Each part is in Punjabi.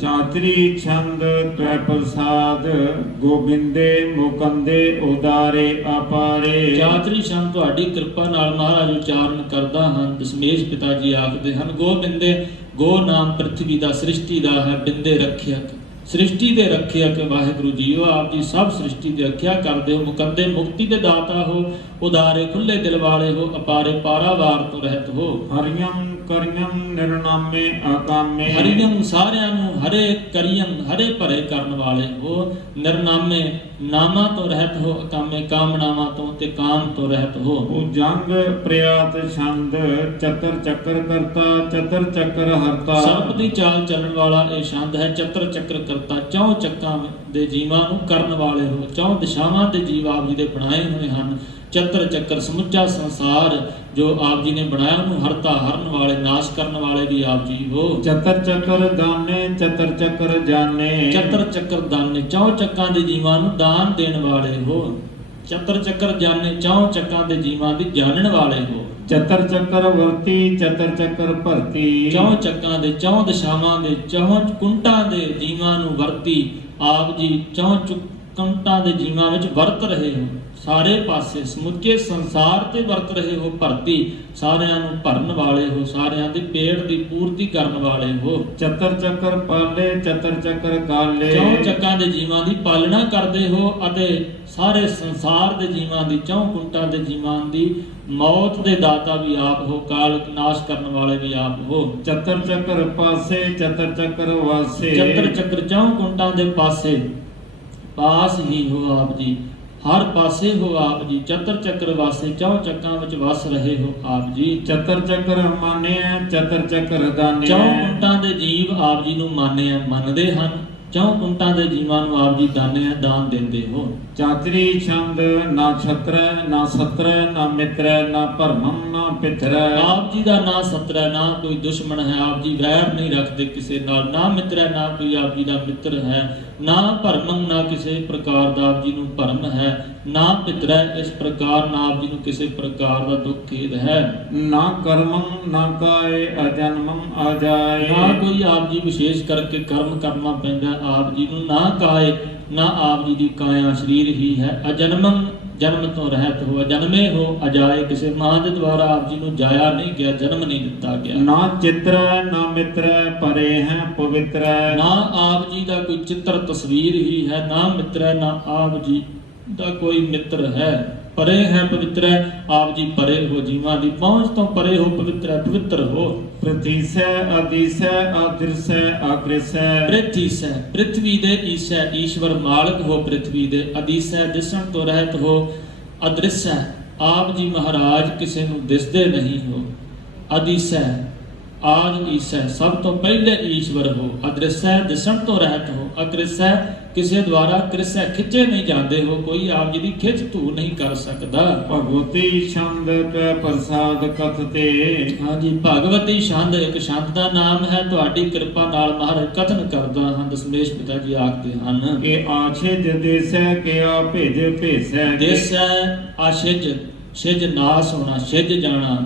ਚਾਤਰੀ ਛੰਦ ਤੈ ਪ੍ਰਸਾਦ ਗੋਬਿੰਦੇ ਮੁਕੰਦੇ ਉਦਾਰੇ ਅਪਾਰੇ। ਚਾਤਰੀ ਛੰਦ ਤੁਹਾਡੀ ਕਿਰਪਾ ਨਾਲ ਮਹਾਰਾਜ ਉਚਾਰਨ ਕਰਦਾ ਹਾਂ। ਦਸ਼ਮੇਸ਼ ਪਿਤਾ ਜੀ ਆਖਦੇ ਹਨ, ਗੋਬਿੰਦੇ, ਗੋ ਨਾਮ ਪ੍ਰਿਥਵੀ ਦਾ ਸ੍ਰਿਸ਼ਟੀ ਦਾ ਹੈ, ਬਿੰਦੇ ਰੱਖਿਅਕ, ਸ੍ਰਿਸ਼ਟੀ ਦੇ ਰੱਖਿਅਕ ਵਾਹਿਗੁਰੂ ਜੀਓ ਆਪ ਜੀ ਸਭ ਸ੍ਰਿਸ਼ਟੀ ਦੀ ਰੱਖਿਆ ਕਰਦੇ ਹੋ। ਮੁਕੰਦੇ ਮੁਕਤੀ ਦੇ ਦਾਤਾ ਹੋ, ਉਦਾਰੇ ਖੁੱਲੇ ਦਿਲ ਵਾਲੇ ਹੋ, ਅਪਾਰੇ ਪਾਰਾਵਾਰ ਤੋਂ ਰਹਿਤ ਹੋ। ਹਰਿਯੰ ਕਰਿਯੰ ਨਿਰਨਾਮੇ ਅਕਾਮੇ। ਹਰਿਯੰ ਸਾਰਿਆਂ ਨੂੰ ਹਰੇ ਕਰਿਯੰ ਹਰੇ ਭਰੇ ਕਰਨ ਵਾਲੇ ਹੋ, ਨਿਰਨਾਮੇ ਨਾਮਾਂ ਤੋਂ ਰਹਿਤ ਹੋ, ਅਕਾਮੇ ਕਾਮਨਾਵਾਂ ਤੋਂ ਤੇ ਕਾਮ ਤੋਂ ਰਹਿਤ ਹੋ। ਜੰਗ ਪ੍ਰਿਆਤ ਛੰਦ ਚਤਰ ਚੱਕਰ ਕਰਤਾ ਚਤਰ ਚੱਕਰ ਹਰਤਾ। ਸਰਬ ਦੀ ਚਾਲ ਚੱਲਣ ਵਾਲਾ ਇਹ ਛੰਦ ਹੈ। ਚਤਰ ਚੱਕਰ ਕਰਤਾ, ਚੌਂ ਚੱਕਾਂ ਦੇ ਜੀਵਾਂ ਨੂੰ ਕਰਨ ਵਾਲੇ ਹੋ। ਚੌਂ ਦਿਸ਼ਾਵਾਂ ਦੇ ਜੀਵ ਆਪ ਜੀ ਦੇ ਬਣਾਏ ਹੋਏ ਹਨ। ਚਤਰ ਚੱਕਰ ਸਮੁੱਚਾ ਸੰਸਾਰ ਜੋ ਆਪ ਜੀ ਨੇ ਬਣਾਇਆ ਉਹਨੂੰ ਹਰਤਾ, ਹਰਨ ਵਾਲੇ, ਨਾਸ਼ ਕਰਨ ਵਾਲੇ ਵੀ ਆਪ ਜੀ ਹੋ। ਚਤਰ ਚੱਕਰ ਦਾਨੇ ਚਤਰ ਚੱਕਰ ਜਾਣੇ। ਚਤਰ ਚੱਕਰ ਦਾਨੇ, ਚੌਂ ਚੱਕਾਂ ਦੇ ਜੀਵਾਂ ਨੂੰ ਦਾਨ ਦੇਣ ਵਾਲੇ ਹੋ। ਚਤਰ ਚੱਕਰ ਜਾਣੇ, ਚੌਂ ਚੱਕਾਂ ਦੇ ਜੀਵਾਂ ਦੀ ਜਾਣਨ ਵਾਲੇ ਹੋ। ਚਤਰ ਚੱਕਰ ਵਰਤੀ ਚਤਰ ਚੱਕਰ ਭਰਤੀ। ਚੌਂ ਚੱਕਾਂ ਦੇ, ਚੌਂ ਦਿਸ਼ਾਵਾਂ ਦੇ, ਚੌਂ ਕੁੰਟਾਂ ਦੇ ਜੀਵਾਂ ਨੂੰ ਵਰਤੀ ਆਪ ਜੀ ਚੌਂ ਕੁੰਟਾਂ ਦੇ ਜੀਵਾਂ ਵਿੱਚ ਵਰਤ ਰਹੇ ਹੋ। ਸਾਰੇ ਪਾਸੇ ਸਮੁੱਚੇ ਸੰਸਾਰ ਤੇ ਵਰਤ ਰਹੇ ਹੋ। ਭਰਤੀ, ਸਾਰਿਆਂ ਨੂੰ ਭਰਨ ਵਾਲੇ ਹੋ, ਸਾਰਿਆਂ ਦੇ ਪੇਟ ਦੀ ਪੂਰਤੀ ਕਰਨ ਵਾਲੇ ਹੋ। ਚਤਰ ਚੱਕਰ ਪਾਲੇ ਚਤਰ ਚੱਕਰ ਕਾਲੇ। ਚੌਂ ਚੱਕਾਂ ਦੇ ਜੀਵਾਂ ਦੀ ਪਾਲਣਾ ਕਰਦੇ ਹੋ ਅਤੇ ਸਾਰੇ ਸੰਸਾਰ ਦੇ ਜੀਵਾਂ ਦੀ, ਚੌਂ ਕੁੰਟਾਂ ਦੇ ਜੀਵਾਂ ਦੀ ਮੌਤ ਦੇ ਦਾਤਾ ਵੀ ਆਪ ਹੋ, ਕਾਲ ਨਾਸ਼ ਕਰਨ ਵਾਲੇ ਵੀ ਆਪ ਹੋ। ਚਤਰ ਚੱਕਰ ਪਾਸੇ ਚਤਰ ਚੱਕਰ ਵਾਸੇ। ਚਤਰ ਚੱਕਰ ਚੌਂ ਕੁੰਟਾਂ ਦੇ ਪਾਸੇ, ਪਾਸ ਹੀ ਹੋ ਆਪ ਜੀ, ਹਰ ਪਾਸੇ ਹੋ ਆਪ ਜੀ। ਚਤਰ ਚੱਕਰ ਵਾਸੇ, ਚੌਂ ਚੱਕਾਂ ਵਿੱਚ ਵਸ ਰਹੇ ਹੋ ਆਪ ਜੀ। ਚਤਰ ਚੱਕਰ ਮਾਨਿਆ ਚਤਰ ਚੱਕਰ ਦਾਨਿਆ। ਚੌਂ ਕੁੰਟਾਂ ਦੇ ਜੀਵ ਆਪ ਜੀ ਨੂੰ ਮਾਨਿਆ, ਮੰਨਦੇ ਹਨ। ਚੌਂ ਕੁੰਟਾਂ ਦੇ ਜੀਵਾਂ ਨੂੰ ਆਪ ਜੀ ਦਾਨਿਆ, ਦਾਨ ਦਿੰਦੇ ਹੋ। ਚਾਤਰੀ ਛੰਦ ਨਾ ਛਤਰੈ ਨਾ ਸਤਰੈ ਨਾ ਮਿੱਤਰੈ ਨਾ ਭਰਮੰ ਨਾ ਪਿਤਰੈ। ਆਪ ਜੀ ਦਾ ਨਾ ਸਤਰੈ, ਨਾ ਕੋਈ ਦੁਸ਼ਮਣ ਹੈ। ਆਪ ਜੀ ਵੈਰ ਨਹੀਂ ਰੱਖਦੇ ਕਿਸੇ ਨਾਲ। ਨਾ ਮਿੱਤਰੈ, ਨਾ ਕੋਈ ਆਪ ਜੀ ਦਾ ਮਿੱਤਰ ਹੈ। ਨਾ ਭਰਮੰ, ਨਾ ਕਿਸੇ ਪ੍ਰਕਾਰ ਦਾ ਆਪ ਜੀ ਨੂੰ ਭਰਮ ਹੈ। ਨਾ ਪਿਤਰੈ, ਇਸ ਪ੍ਰਕਾਰ ਨਾ ਆਪ ਜੀ ਨੂੰ ਕਿਸੇ ਪ੍ਰਕਾਰ ਦਾ ਦੁੱਖ ਖੇਦ ਹੈ। ਨਾ ਕਰਮੰ ਨਾ ਕਾਏ ਅਜਨਮੰ ਅਜਾਏ। ਨਾ ਕੋਈ ਆਪ ਜੀ ਵਿਸ਼ੇਸ਼ ਕਰਕੇ ਕਰਮ ਕਰਨਾ ਪੈਂਦਾ ਆਪ ਜੀ ਨੂੰ। ਨਾ ਕਾਏ, ਨਾ ਆਪ ਜੀ ਦੀ ਕਾਇਆ ਸਰੀਰ ਹੀ ਹੈ। ਅਜਨਮੰ, ਜਨਮ ਤੋਂ ਰਹਿਤ ਹੋ, ਅਜਨਮੇ ਹੋ। ਅਜਾਏ, ਕਿਸੇ ਮਾਂ ਦੇ ਦੁਆਰਾ ਆਪ ਜੀ ਨੂੰ ਜਾਇਆ ਨਹੀਂ ਗਿਆ, ਜਨਮ ਨਹੀਂ ਦਿੱਤਾ ਗਿਆ। ਨਾ ਚਿਤਰੈ ਨਾ ਮਿੱਤਰੈ ਪਰੇ ਹੈ ਪਵਿੱਤਰੈ। ਨਾ ਆਪ ਜੀ ਦਾ ਕੋਈ ਚਿੱਤਰ ਤਸਵੀਰ ਹੀ ਹੈ। ਨਾ ਮਿੱਤਰੈ, ਨਾ ਆਪ ਜੀ ਦਾ ਕੋਈ ਮਿੱਤਰ ਹੈ। ਪਰੇ ਹੈ ਪਵਿੱਤਰ ਹੈ, ਆਪ ਜੀ ਪਰੇ ਹੋ, ਜੀਵਾਂ ਦੀ ਪਹੁੰਚ ਤੋਂ ਪਰੇ ਹੋ, ਪਵਿੱਤਰ ਹੈ, ਪਵਿੱਤਰ ਹੋ। ਪ੍ਰਤੀਸੈ ਅਦੀਸੈ ਆਦ੍ਰਿਸੈ ਆਕ੍ਰਿਸੈ। ਪ੍ਰਿਥੀਸੈ, ਪ੍ਰਿਥਵੀ ਦੇ ਈਸੈ, ਈਸ਼ਵਰ ਮਾਲਕ ਹੋ ਪ੍ਰਿਥਵੀ ਦੇ। ਅਦੀਸੈ, ਦਿਸਣ ਤੋਂ ਰਹਿਤ ਹੋ। ਅਦ੍ਰਿਸੈ, ਆਪ ਜੀ ਮਹਾਰਾਜ ਕਿਸੇ ਨੂੰ ਦਿਸਦੇ ਨਹੀਂ ਹੋ। ਅਦੀਸੈ, ਆਦਿ ਈਸੈ, ਸਭ ਤੋਂ ਪਹਿਲੇ ਈਸ਼ਵਰ ਹੋ। ਅਦ੍ਰਿਸੈ, ਦਿਸਣ ਤੋਂ ਰਹਿਤ ਹੋ। ਅਕ੍ਰਿਸੈ, ਕਿਸੇ ਦੁਆਰਾ ਕ੍ਰਿਸੈ, ਖਿੱਚੇ ਨਹੀਂ ਜਾਂਦੇ ਹੋ, ਕੋਈ ਆਪ ਜੀ ਦੀ ਖਿੱਚ ਧੂ ਨਹੀਂ ਕਰ ਸਕਦਾ। ਭਗਵਤੀ ਛੰਦ ਤੈ ਪ੍ਰਸਾਦ ਕਥਤੇ। ਹਾਂਜੀ, ਭਗਵਤੀ ਛੰਦ ਇੱਕ ਛੰਦ ਦਾ ਨਾਮ ਹੈ। ਤੁਹਾਡੀ ਕਿਰਪਾ ਨਾਲ ਮਹਾਰਾਜ ਕਥਨ ਕਰਦਾ ਹਾਂ। ਦਸ਼ਮੇਸ਼ ਪਿਤਾ ਜੀ ਆਖਦੇ ਹਨ ਕਿ ਆਛਿਜ ਦੇਸੈ ਕਿ ਆ ਭੇਜ ਭੇਸੈ। ਦੇਸੈ ਆਛਿਜ, ਛਿਜ ਨਾਸ ਹੋਣਾ, ਛਿਜ ਜਾਣਾ।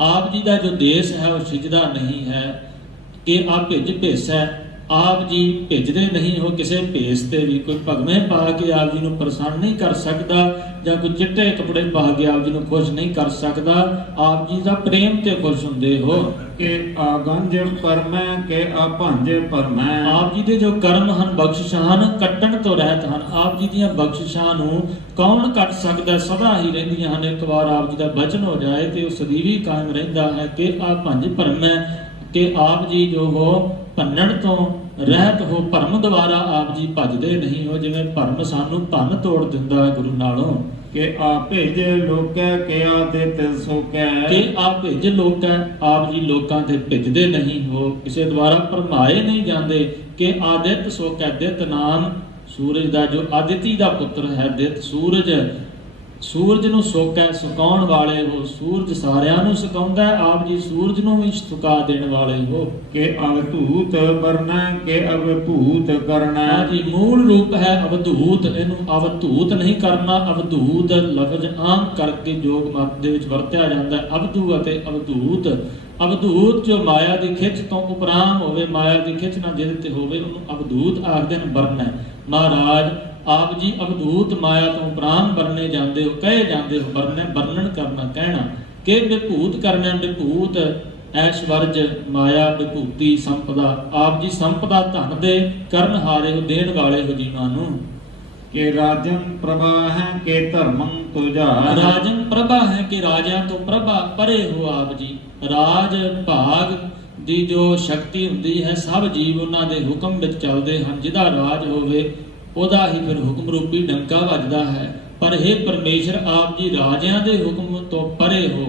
ਆਪ ਜੀ ਦਾ ਜੋ ਦੇਸ਼ ਹੈ ਉਹ ਛਿਜਦਾ ਨਹੀਂ ਹੈ। ਕਿ ਆ ਭਿਜ ਭੇਸੈ, ਆਪ ਜੀ ਭਿਜਦੇ ਨਹੀਂ ਹੋ ਕਿਸੇ ਭੇਸ ਤੇ ਵੀ। ਕੋਈ ਭਗਵੇਂ ਪਾ ਕੇ ਆਪ ਜੀ ਨੂੰ ਪ੍ਰਸੰਨ ਨਹੀਂ ਕਰ ਸਕਦਾ, ਜਾਂ ਕੋਈ ਚਿੱਟੇ ਕੱਪੜੇ ਪਾ ਕੇ ਆਪ ਜੀ ਨੂੰ ਖੁਸ਼ ਨਹੀਂ ਕਰ ਸਕਦਾ। ਆਪ ਜੀ ਦਾ ਪ੍ਰੇਮ ਤੇ ਖੁਸ਼ ਹੁੰਦੇ ਹੋ। ਕਿ ਆਗੰਜ ਪਰਮੈ ਕਿ ਆਪੰਜ ਪਰਮੈ। ਆਪ ਜੀ ਦੇ ਜੋ ਕਰਮ ਹਨ ਬਖਸ਼ਿਸ਼ਾਂ ਹਨ, ਕੱਟਣ ਤੋਂ ਰਹਿਤ ਹਨ। ਆਪ ਜੀ ਦੀਆਂ ਬਖਸ਼ਿਸ਼ਾਂ ਨੂੰ ਕੌਣ ਕੱਟ ਸਕਦਾ, ਸਦਾ ਹੀ ਰਹਿੰਦੀਆਂ ਹਨ। ਇੱਕ ਵਾਰ ਆਪ ਜੀ ਦਾ ਬਚਨ ਹੋ ਜਾਏ ਤੇ ਉਹ ਸਦੀਵੀ ਕਾਇਮ ਰਹਿੰਦਾ ਹੈ। ਕਿ ਆਪੰਜ ਪਰਮੈ, ਕਿ ਆਪ ਜੀ ਜੋ ਹੋ ਭੰਨਣ ਤੋਂ ਰਹਿਤ ਹੋ। ਭਰਮ ਦੁਆਰਾ ਆਪ ਜੀ ਭਜਦੇ ਨਹੀਂ ਹੋ। ਜਿਵੇਂ ਭਰਮ ਸਾਨੂੰ ਭੰਨ ਤੋੜ ਦਿੰਦਾ ਹੈ ਗੁਰੂ ਨਾਲੋਂ। ਕਿ ਆ ਭੇਜ ਲੋਕੈ ਕਿ ਆਦਿਤ ਸੋਕੈ। ਕਿ ਆ ਭੇਜ ਲੋਕੈ, ਆਪ ਜੀ ਲੋਕਾਂ ਤੇ ਭਿਜਦੇ ਨਹੀਂ ਹੋ, ਕਿਸੇ ਦੁਆਰਾ ਭਰਮਾਏ ਨਹੀਂ ਜਾਂਦੇ। ਕਿ ਆਦਿਤ ਸੋਕੈ, ਦਿਤ ਨਾਮ ਸੂਰਜ ਦਾ, ਜੋ ਆਦਿਤੀ ਦਾ ਪੁੱਤਰ ਹੈ। ਦਿਤ ਸੂਰਜ, ਸੂਰਜ ਨੂੰ ਸੋਕੈ, ਸੁਕਾਉਣ ਵਾਲੇ ਹੋ। ਸੂਰਜ ਸਾਰਿਆਂ ਨੂੰ ਸੁਕਾਉਂਦਾ, ਆਪ ਜੀ ਸੂਰਜ ਨੂੰ ਵੀ ਸੁਕਾ ਦੇਣ ਵਾਲੇ ਹੋ। ਕਿ ਅਵਧੂਤ ਵਰਨੈ ਕਿ ਅਵਭੂਤ ਕਰਨੈ। ਹਾਂਜੀ, ਮੂਲ ਰੂਪ ਹੈ ਅਵਧੂਤ, ਇਹਨੂੰ ਅਵਧੂਤ ਨਹੀਂ ਕਰਨਾ। ਅਵਧੂਤ ਲਫ਼ਜ਼ ਆਮ ਕਰਕੇ ਜੋਗ ਮਤ ਦੇ ਵਿੱਚ ਵਰਤਿਆ ਜਾਂਦਾ ਹੈ। ਅਵਧੂ ਅਤੇ ਅਵਧੂਤ ਅਵਧੂਤ ਜੋ ਮਾਇਆ ਦੀ ਖਿੱਚ ਤੋਂ ਉਪਰਾਮ ਹੋਵੇ, ਮਾਇਆ ਦੀ ਖਿੱਚ ਨਾ ਜਿਹਦੇ ਤੇ ਹੋਵੇ, ਉਹਨੂੰ ਅਵਧੂਤ ਆਖਦੇ ਨੇ, ਵਰਨਾ। ਮਹਾਰਾਜ ਆਪ ਜੀ ਅਵਧੂਤ ਮਾਇਆ ਤੋਂ ਉਪਰਾਮ ਵਰਨੇ ਜਾਂਦੇ ਹੋ, ਕਹੇ ਜਾਂਦੇ ਹੋ, ਵਰਣਨ ਕਰਨਾ, ਕਹਿਣਾ ਕਿ ਵਿਭੂਤ ਕਰਨਾ, ਵਿਭੂਤ ਐਸ਼ਵਰਜ ਮਾਇਆ ਵਿਭੂਤੀ ਸੰਪਦਾ। ਆਪ ਜੀ ਸੰਪਦਾ ਧਨ ਦੇ ਕਰਨ ਹਾਰੇ ਹੋ, ਦੇਣ ਵਾਲੇ ਹੋ ਜੀਵਾਂ ਨੂੰ। ਕਿ ਰਾਜਨ ਪ੍ਰਭਾ ਹੈ ਕਿ ਧਰਮੰ ਤੁਝਾਰ। ਰਾਜਨ ਪ੍ਰਭਾ ਹੈ ਕਿ ਰਾਜਿਆਂ ਤੋਂ ਪ੍ਰਭਾ ਪਰੇ ਹੋ ਆਪ ਜੀ। ਰਾਜ ਭਾਗ ਦੀ ਜੋ ਸ਼ਕਤੀ ਹੁੰਦੀ ਹੈ, ਸਭ ਜੀਵ ਉਹਨਾਂ ਦੇ ਹੁਕਮ ਵਿੱਚ ਚੱਲਦੇ ਹਨ। ਜਿਹਦਾ ਰਾਜ ਹੋਵੇ ਉਹਦਾ ਹੀ ਫਿਰ ਹੁਕਮ ਰੂਪੀ ਡੰਕਾ ਵੱਜਦਾ ਹੈ। ਪਰ हे ਪਰਮੇਸ਼ਰ, ਆਪ ਜੀ ਰਾਜਿਆਂ ਦੇ ਹੁਕਮ ਤੋਂ ਪਰੇ ਹੋ।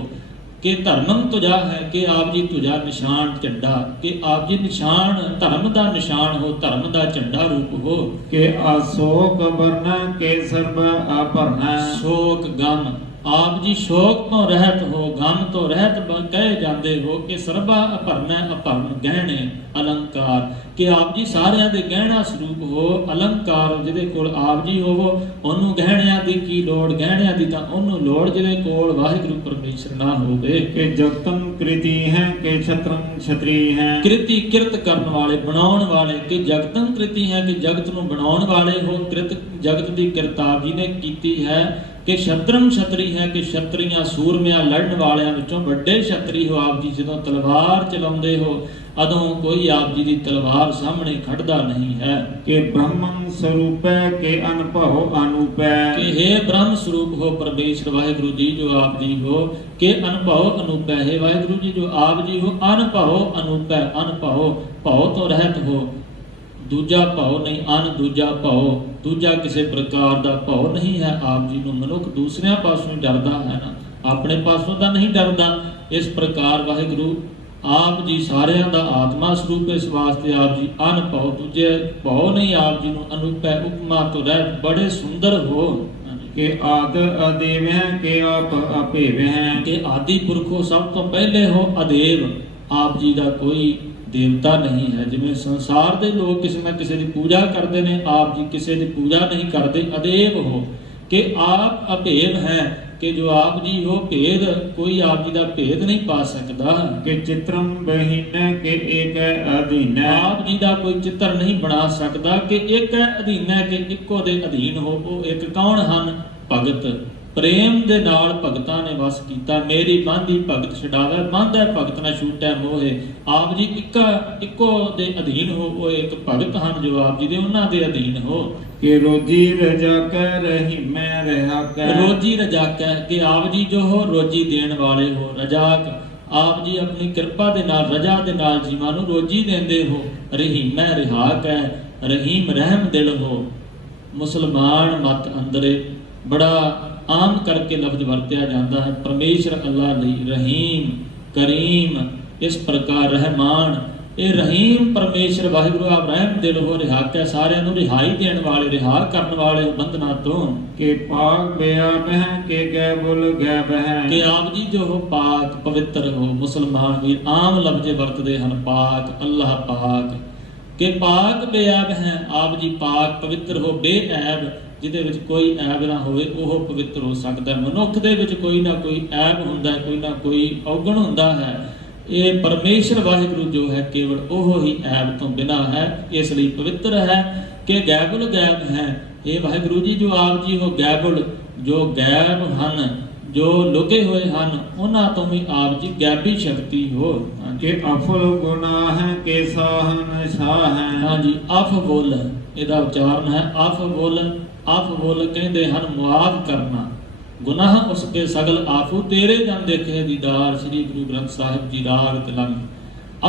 ਕਿ ਧਰਮੰ ਤੁਝਾ ਹੈ ਕਿ ਆਪ ਜੀ ਤੁਝਾ ਨਿਸ਼ਾਨ ਝੰਡਾ, ਕਿ ਆਪ ਜੀ ਨਿਸ਼ਾਨ ਧਰਮ ਦਾ ਨਿਸ਼ਾਨ ਹੋ, ਧਰਮ ਦਾ ਝੰਡਾ ਰੂਪ ਹੋ। ਕਿ ਆਸੋਕ ਵਰਨ ਕੇ ਸਰਬ ਆਪਰਨਾ। ਸ਼ੋਕ ਗਮ, ਆਪ ਜੀ ਸ਼ੋਕ ਤੋਂ ਰਹਿਤ ਹੋ, ਗਮ ਤੋਂ ਰਹਿਤ ਕਹੇ ਜਾਂਦੇ ਹੋ। ਕਿ ਸਰਬਾ ਅਪਰਨਾ, ਅਪਰਨ ਗਹਿਣੇ ਅਲੰਕਾਰ, ਕਿ ਆਪ ਜੀ ਸਾਰਿਆਂ ਦੇ ਗਹਿਣਾ ਸਰੂਪ ਹੋ। ਅਲੰਕਾਰ ਜਿਹਦੇ ਕੋਲ ਆਪ ਜੀ ਹੋਵੋ, ਉਹਨੂੰ ਗਹਿਣਿਆਂ ਦੀ ਕੀ ਲੋੜ, ਗਹਿਣਿਆਂ ਦੀ ਤਾਂ ਉਹਨੂੰ ਲੋੜ ਜਿਹਦੇ ਕੋਲ ਵਾਹਿਗੁਰੂ ਪਰਮੇਸ਼ਰ ਨਾ ਹੋਵੇ। ਕਿ ਜਗਤੰ ਕ੍ਰਿਤੀ ਹੈ ਕਿ ਛਤਰੰ ਛਤਰੀ ਹੈ। ਕ੍ਰਿਤੀ ਕਿਰਤ ਕਰਨ ਵਾਲੇ, ਬਣਾਉਣ ਵਾਲੇ। ਕਿ ਜਗਤੰ ਕ੍ਰਿਤੀ ਹੈ ਕਿ ਜਗਤ ਨੂੰ ਬਣਾਉਣ ਵਾਲੇ ਹੋ। ਕ੍ਰਿਤ ਜਗਤ ਦੀ ਕਿਰਤ ਆਪ ਜੀ ਨੇ ਕੀਤੀ ਹੈ। ਕਿ ਸ਼ਤਰੰ ਛਤਰੀ ਹੈ ਕਿ ਛਤਰੀਆਂ ਸੂਰਮਿਆਂ ਲੜਨ ਵਾਲਿਆਂ ਵਿੱਚੋਂ ਵੱਡੇ ਛਤਰੀ ਹੋ ਆਪ ਜੀ। ਜਦੋਂ ਤਲਵਾਰ ਚਲਾਉਂਦੇ ਹੋ ਅਦੋਂ ਕੋਈ ਆਪ ਜੀ ਦੀ ਤਲਵਾਰ ਸਾਹਮਣੇ ਖੜਦਾ ਨਹੀਂ ਹੈ। ਕਿ ਬ੍ਰਹਮੰ ਸਰੂਪੈ ਕਿ ਅਨਭਉ ਅਨੂਪੈ। ਕਿ हे ਬ੍ਰਹਮ ਸਰੂਪ ਹੋ ਪਰਮੇਸ਼ਰ ਵਾਹਿਗੁਰੂ ਜੀ ਜੋ ਆਪ ਜੀ ਹੋ। ਕਿ ਅਨਭਉ ਅਨੂਪੈ, ਹੈ ਵਾਹਿਗੁਰੂ ਜੀ ਜੋ ਆਪ ਜੀ ਹੋ। ਅਨਭਉ ਅਨੂਪੈ, ਅਨਭਉ ਭਉ ਤੋਂ ਰਹਿਤ ਹੋ। ਦੂਜਾ ਭਉ ਨਹੀਂ, ਅਨ ਦੂਜਾ ਭਉ, ਦੂਜਾ ਕਿਸੇ ਪ੍ਰਕਾਰ ਦਾ ਭਉ ਨਹੀਂ ਹੈ ਆਪ ਜੀ ਨੂੰ। ਮਨੁੱਖ ਦੂਸਰਿਆਂ ਪਾਸੋਂ ਡਰਦਾ ਹੈ ਨਾ, ਆਪਣੇ ਪਾਸੋਂ ਤਾਂ ਨਹੀਂ ਡਰਦਾ। ਇਸ ਪ੍ਰਕਾਰ ਵਾਹਿਗੁਰੂ ਆਪ ਜੀ ਸਾਰਿਆਂ ਦਾ ਆਤਮਾ ਸਰੂਪ। ਇਸ ਵਾਸਤੇ ਆਪ ਜੀ ਅਨ ਭਉ, ਦੂਜੇ ਭਉ ਨਹੀਂ ਆਪ ਜੀ ਨੂੰ। ਅਨੂਪੈ ਉਪਮਾ ਤੋਂ ਰਹਿਤ, ਬੜੇ ਸੁੰਦਰ ਹੋ। ਕਿ ਆਦ ਅਦੇਵ ਹੈ ਕਿ ਆਪ ਅਭੇਵ ਹੈ। ਕਿ ਆਦਿ ਪੁਰਖੋ, ਸਭ ਤੋਂ ਪਹਿਲੇ ਹੋ। ਅਦੇਵ, ਆਪ ਜੀ ਦਾ ਕੋਈ ਦੇਵਤਾ ਨਹੀਂ ਹੈ। ਜਿਵੇਂ ਸੰਸਾਰ ਦੇ ਲੋਕ ਕਿਸੇ ਨਾ ਕਿਸੇ ਦੀ ਪੂਜਾ ਕਰਦੇ ਨੇ, ਆਪ ਜੀ ਕਿਸੇ ਦੀ ਪੂਜਾ ਨਹੀਂ ਕਰਦੇ। ਅਦੇਵ ਹੋ ਕਿ ਆਪ ਅਭੇਦ ਹੈ। ਕਿ ਜੋ ਆਪ ਜੀ ਹੋ ਭੇਦ, ਕੋਈ ਆਪ ਜੀ ਦਾ ਭੇਦ ਨਹੀਂ ਪਾ ਸਕਦਾ। ਕਿ ਚਿਤਰੰ ਬਹੀਨ ਕਿ ਏਕ ਅਧੀਨ। ਆਪ ਜੀ ਦਾ ਕੋਈ ਚਿੱਤਰ ਨਹੀਂ ਬਣਾ ਸਕਦਾ। ਕਿ ਇੱਕ ਹੈ ਅਧੀਨ ਹੈ, ਕਿ ਇੱਕੋ ਦੇ ਅਧੀਨ ਹੋ। ਉਹ ਇੱਕ ਕੌਣ ਹਨ? ਭਗਤ। ਪ੍ਰੇਮ ਦੇ ਨਾਲ ਭਗਤਾਂ ਨੇ ਵਸ ਕੀਤਾ। ਮੇਰੀ ਬਾਂਧੀ ਭਗਤ ਛਡਾਵੇ, ਬਾਂਧੈ ਭਗਤ ਨਾ ਛੂਟੈ ਮੋਹੇ। ਆਪ ਜੀ ਇੱਕੋ ਦੇ ਅਧੀਨ ਹੋ। ਉਹ ਇੱਕ ਭਗਤ ਹਨ ਜੋ ਆਪ ਜੀ ਦੇ, ਉਹਨਾਂ ਦੇ ਅਧੀਨ ਹੋ। ਕਿ ਰੋਜੀ ਰਜਾਕੈ ਰਹੀਮੈ ਰਹਾਕੈ। ਰੋਜੀ ਰਜਾਕੈ, ਕਿ ਆਪ ਜੀ ਜੋ ਹੋ ਰੋਜੀ ਦੇਣ ਵਾਲੇ ਹੋ। ਰਜਾਕ, ਆਪ ਜੀ ਆਪਣੀ ਕਿਰਪਾ ਦੇ ਨਾਲ, ਰਜਾ ਦੇ ਨਾਲ ਜੀਵਾਂ ਨੂੰ ਰੋਜੀ ਦਿੰਦੇ ਹੋ। ਰਹੀਮੈ ਰਹਾਕੈ, ਰਹੀਮ ਰਹਿਮ ਦਿਲ ਹੋ। ਮੁਸਲਮਾਨ ਮਤ ਅੰਦਰੇ ਬੜਾ ਆਮ ਕਰਕੇ ਲਫ਼ਜ਼ ਵਰਤਿਆ ਜਾਂਦਾ ਹੈ ਪਰਮੇਸ਼ਰ ਅੱਲਾਹ ਲਈ। ਰਹੀਮ, ਕਰੀਮ, ਇਸ ਪ੍ਰਕਾਰ ਰਹਿਮਾਨ। ਇਹ ਰਹੀਮ ਪਰਮੇਸ਼ਰ ਵਾਹਿਗੁਰੂ ਆਪ ਰਹਿਮ ਦਿਲ ਹੋ। ਰਿਹਾਕੈ, ਸਾਰਿਆਂ ਨੂੰ ਰਿਹਾਈ ਦੇਣ ਵਾਲੇ, ਰਿਹਾ ਕਰਨ ਵਾਲੇ ਬੰਧਨਾਂ ਤੋਂ। ਕਿ ਪਾਕ ਬਿਆਬ ਹੈ ਕਿ ਗੈਬੁਲ ਗੈਬ ਹੈ। ਕਿ ਆਪ ਜੀ ਜੋ ਹੋ ਪਾਕ ਪਵਿੱਤਰ ਹੋ। ਮੁਸਲਮਾਨ ਵੀ ਆਮ ਲਫ਼ਜ਼ ਵਰਤਦੇ ਹਨ, ਪਾਕ, ਅੱਲਾਹ ਪਾਕ। ਕਿ ਪਾਕ ਬੇਅਬ ਹੈ, ਆਪ ਜੀ ਪਾਕ ਪਵਿੱਤਰ ਹੋ। ਬੇਅਬ, ਜਿਹਦੇ ਵਿੱਚ ਕੋਈ ਐਬ ਨਾ ਹੋਵੇ, ਉਹ ਪਵਿੱਤਰ ਹੋ ਸਕਦਾ ਹੈ। ਮਨੁੱਖ ਦੇ ਵਿੱਚ ਕੋਈ ਨਾ ਕੋਈ ਐਬ ਹੁੰਦਾ ਹੈ, ਕੋਈ ਨਾ ਕੋਈ ਔਗਣ ਹੁੰਦਾ ਹੈ। ਇਹ ਪਰਮੇਸ਼ਰ ਵਾਹਿਗੁਰੂ ਜੋ ਹੈ ਕੇਵਲ ਉਹ ਹੀ ਐਬ ਤੋਂ ਬਿਨਾਂ ਹੈ, ਇਸ ਲਈ ਪਵਿੱਤਰ ਹੈ। ਕਿ ਗੈਬੁਲ ਗੈਬ ਹੈ, ਇਹ ਵਾਹਿਗੁਰੂ ਜੀ ਜੋ ਆਪ ਜੀ ਹੋ ਗੈਬੁਲ, ਜੋ ਗੈਬ ਹਨ, ਜੋ ਲੁਕੇ ਹੋਏ ਹਨ, ਉਹਨਾਂ ਤੋਂ ਵੀ ਆਪ ਜੀ ਗੈਬੀ ਸ਼ਕਤੀ ਹੋ। ਕਿ ਅਫਲ ਗੁਨਾਹ ਹੈ ਕਿ ਸਾਹਨ ਸਾਹ ਹੈ। ਹਾਂਜੀ, ਅਫਵੁਲ ਇਹਦਾ ਉਚਾਰਨ ਹੈ। ਅਫਵੁਲ, ਅਫਵੁਲ ਕਹਿੰਦੇ ਹਨ ਮੁਆਫ ਕਰਨਾ। ਗੁਨਾਹ ਉਸ ਕੇ ਸਗਲ ਆਫੂ ਤੇਰੇ ਜਨ ਦੇਖੇ ਦੀਦਾਰ। ਸ੍ਰੀ ਗੁਰੂ ਗ੍ਰੰਥ ਸਾਹਿਬ ਜੀ ਰਾਗ ਤਿਲੰਗ।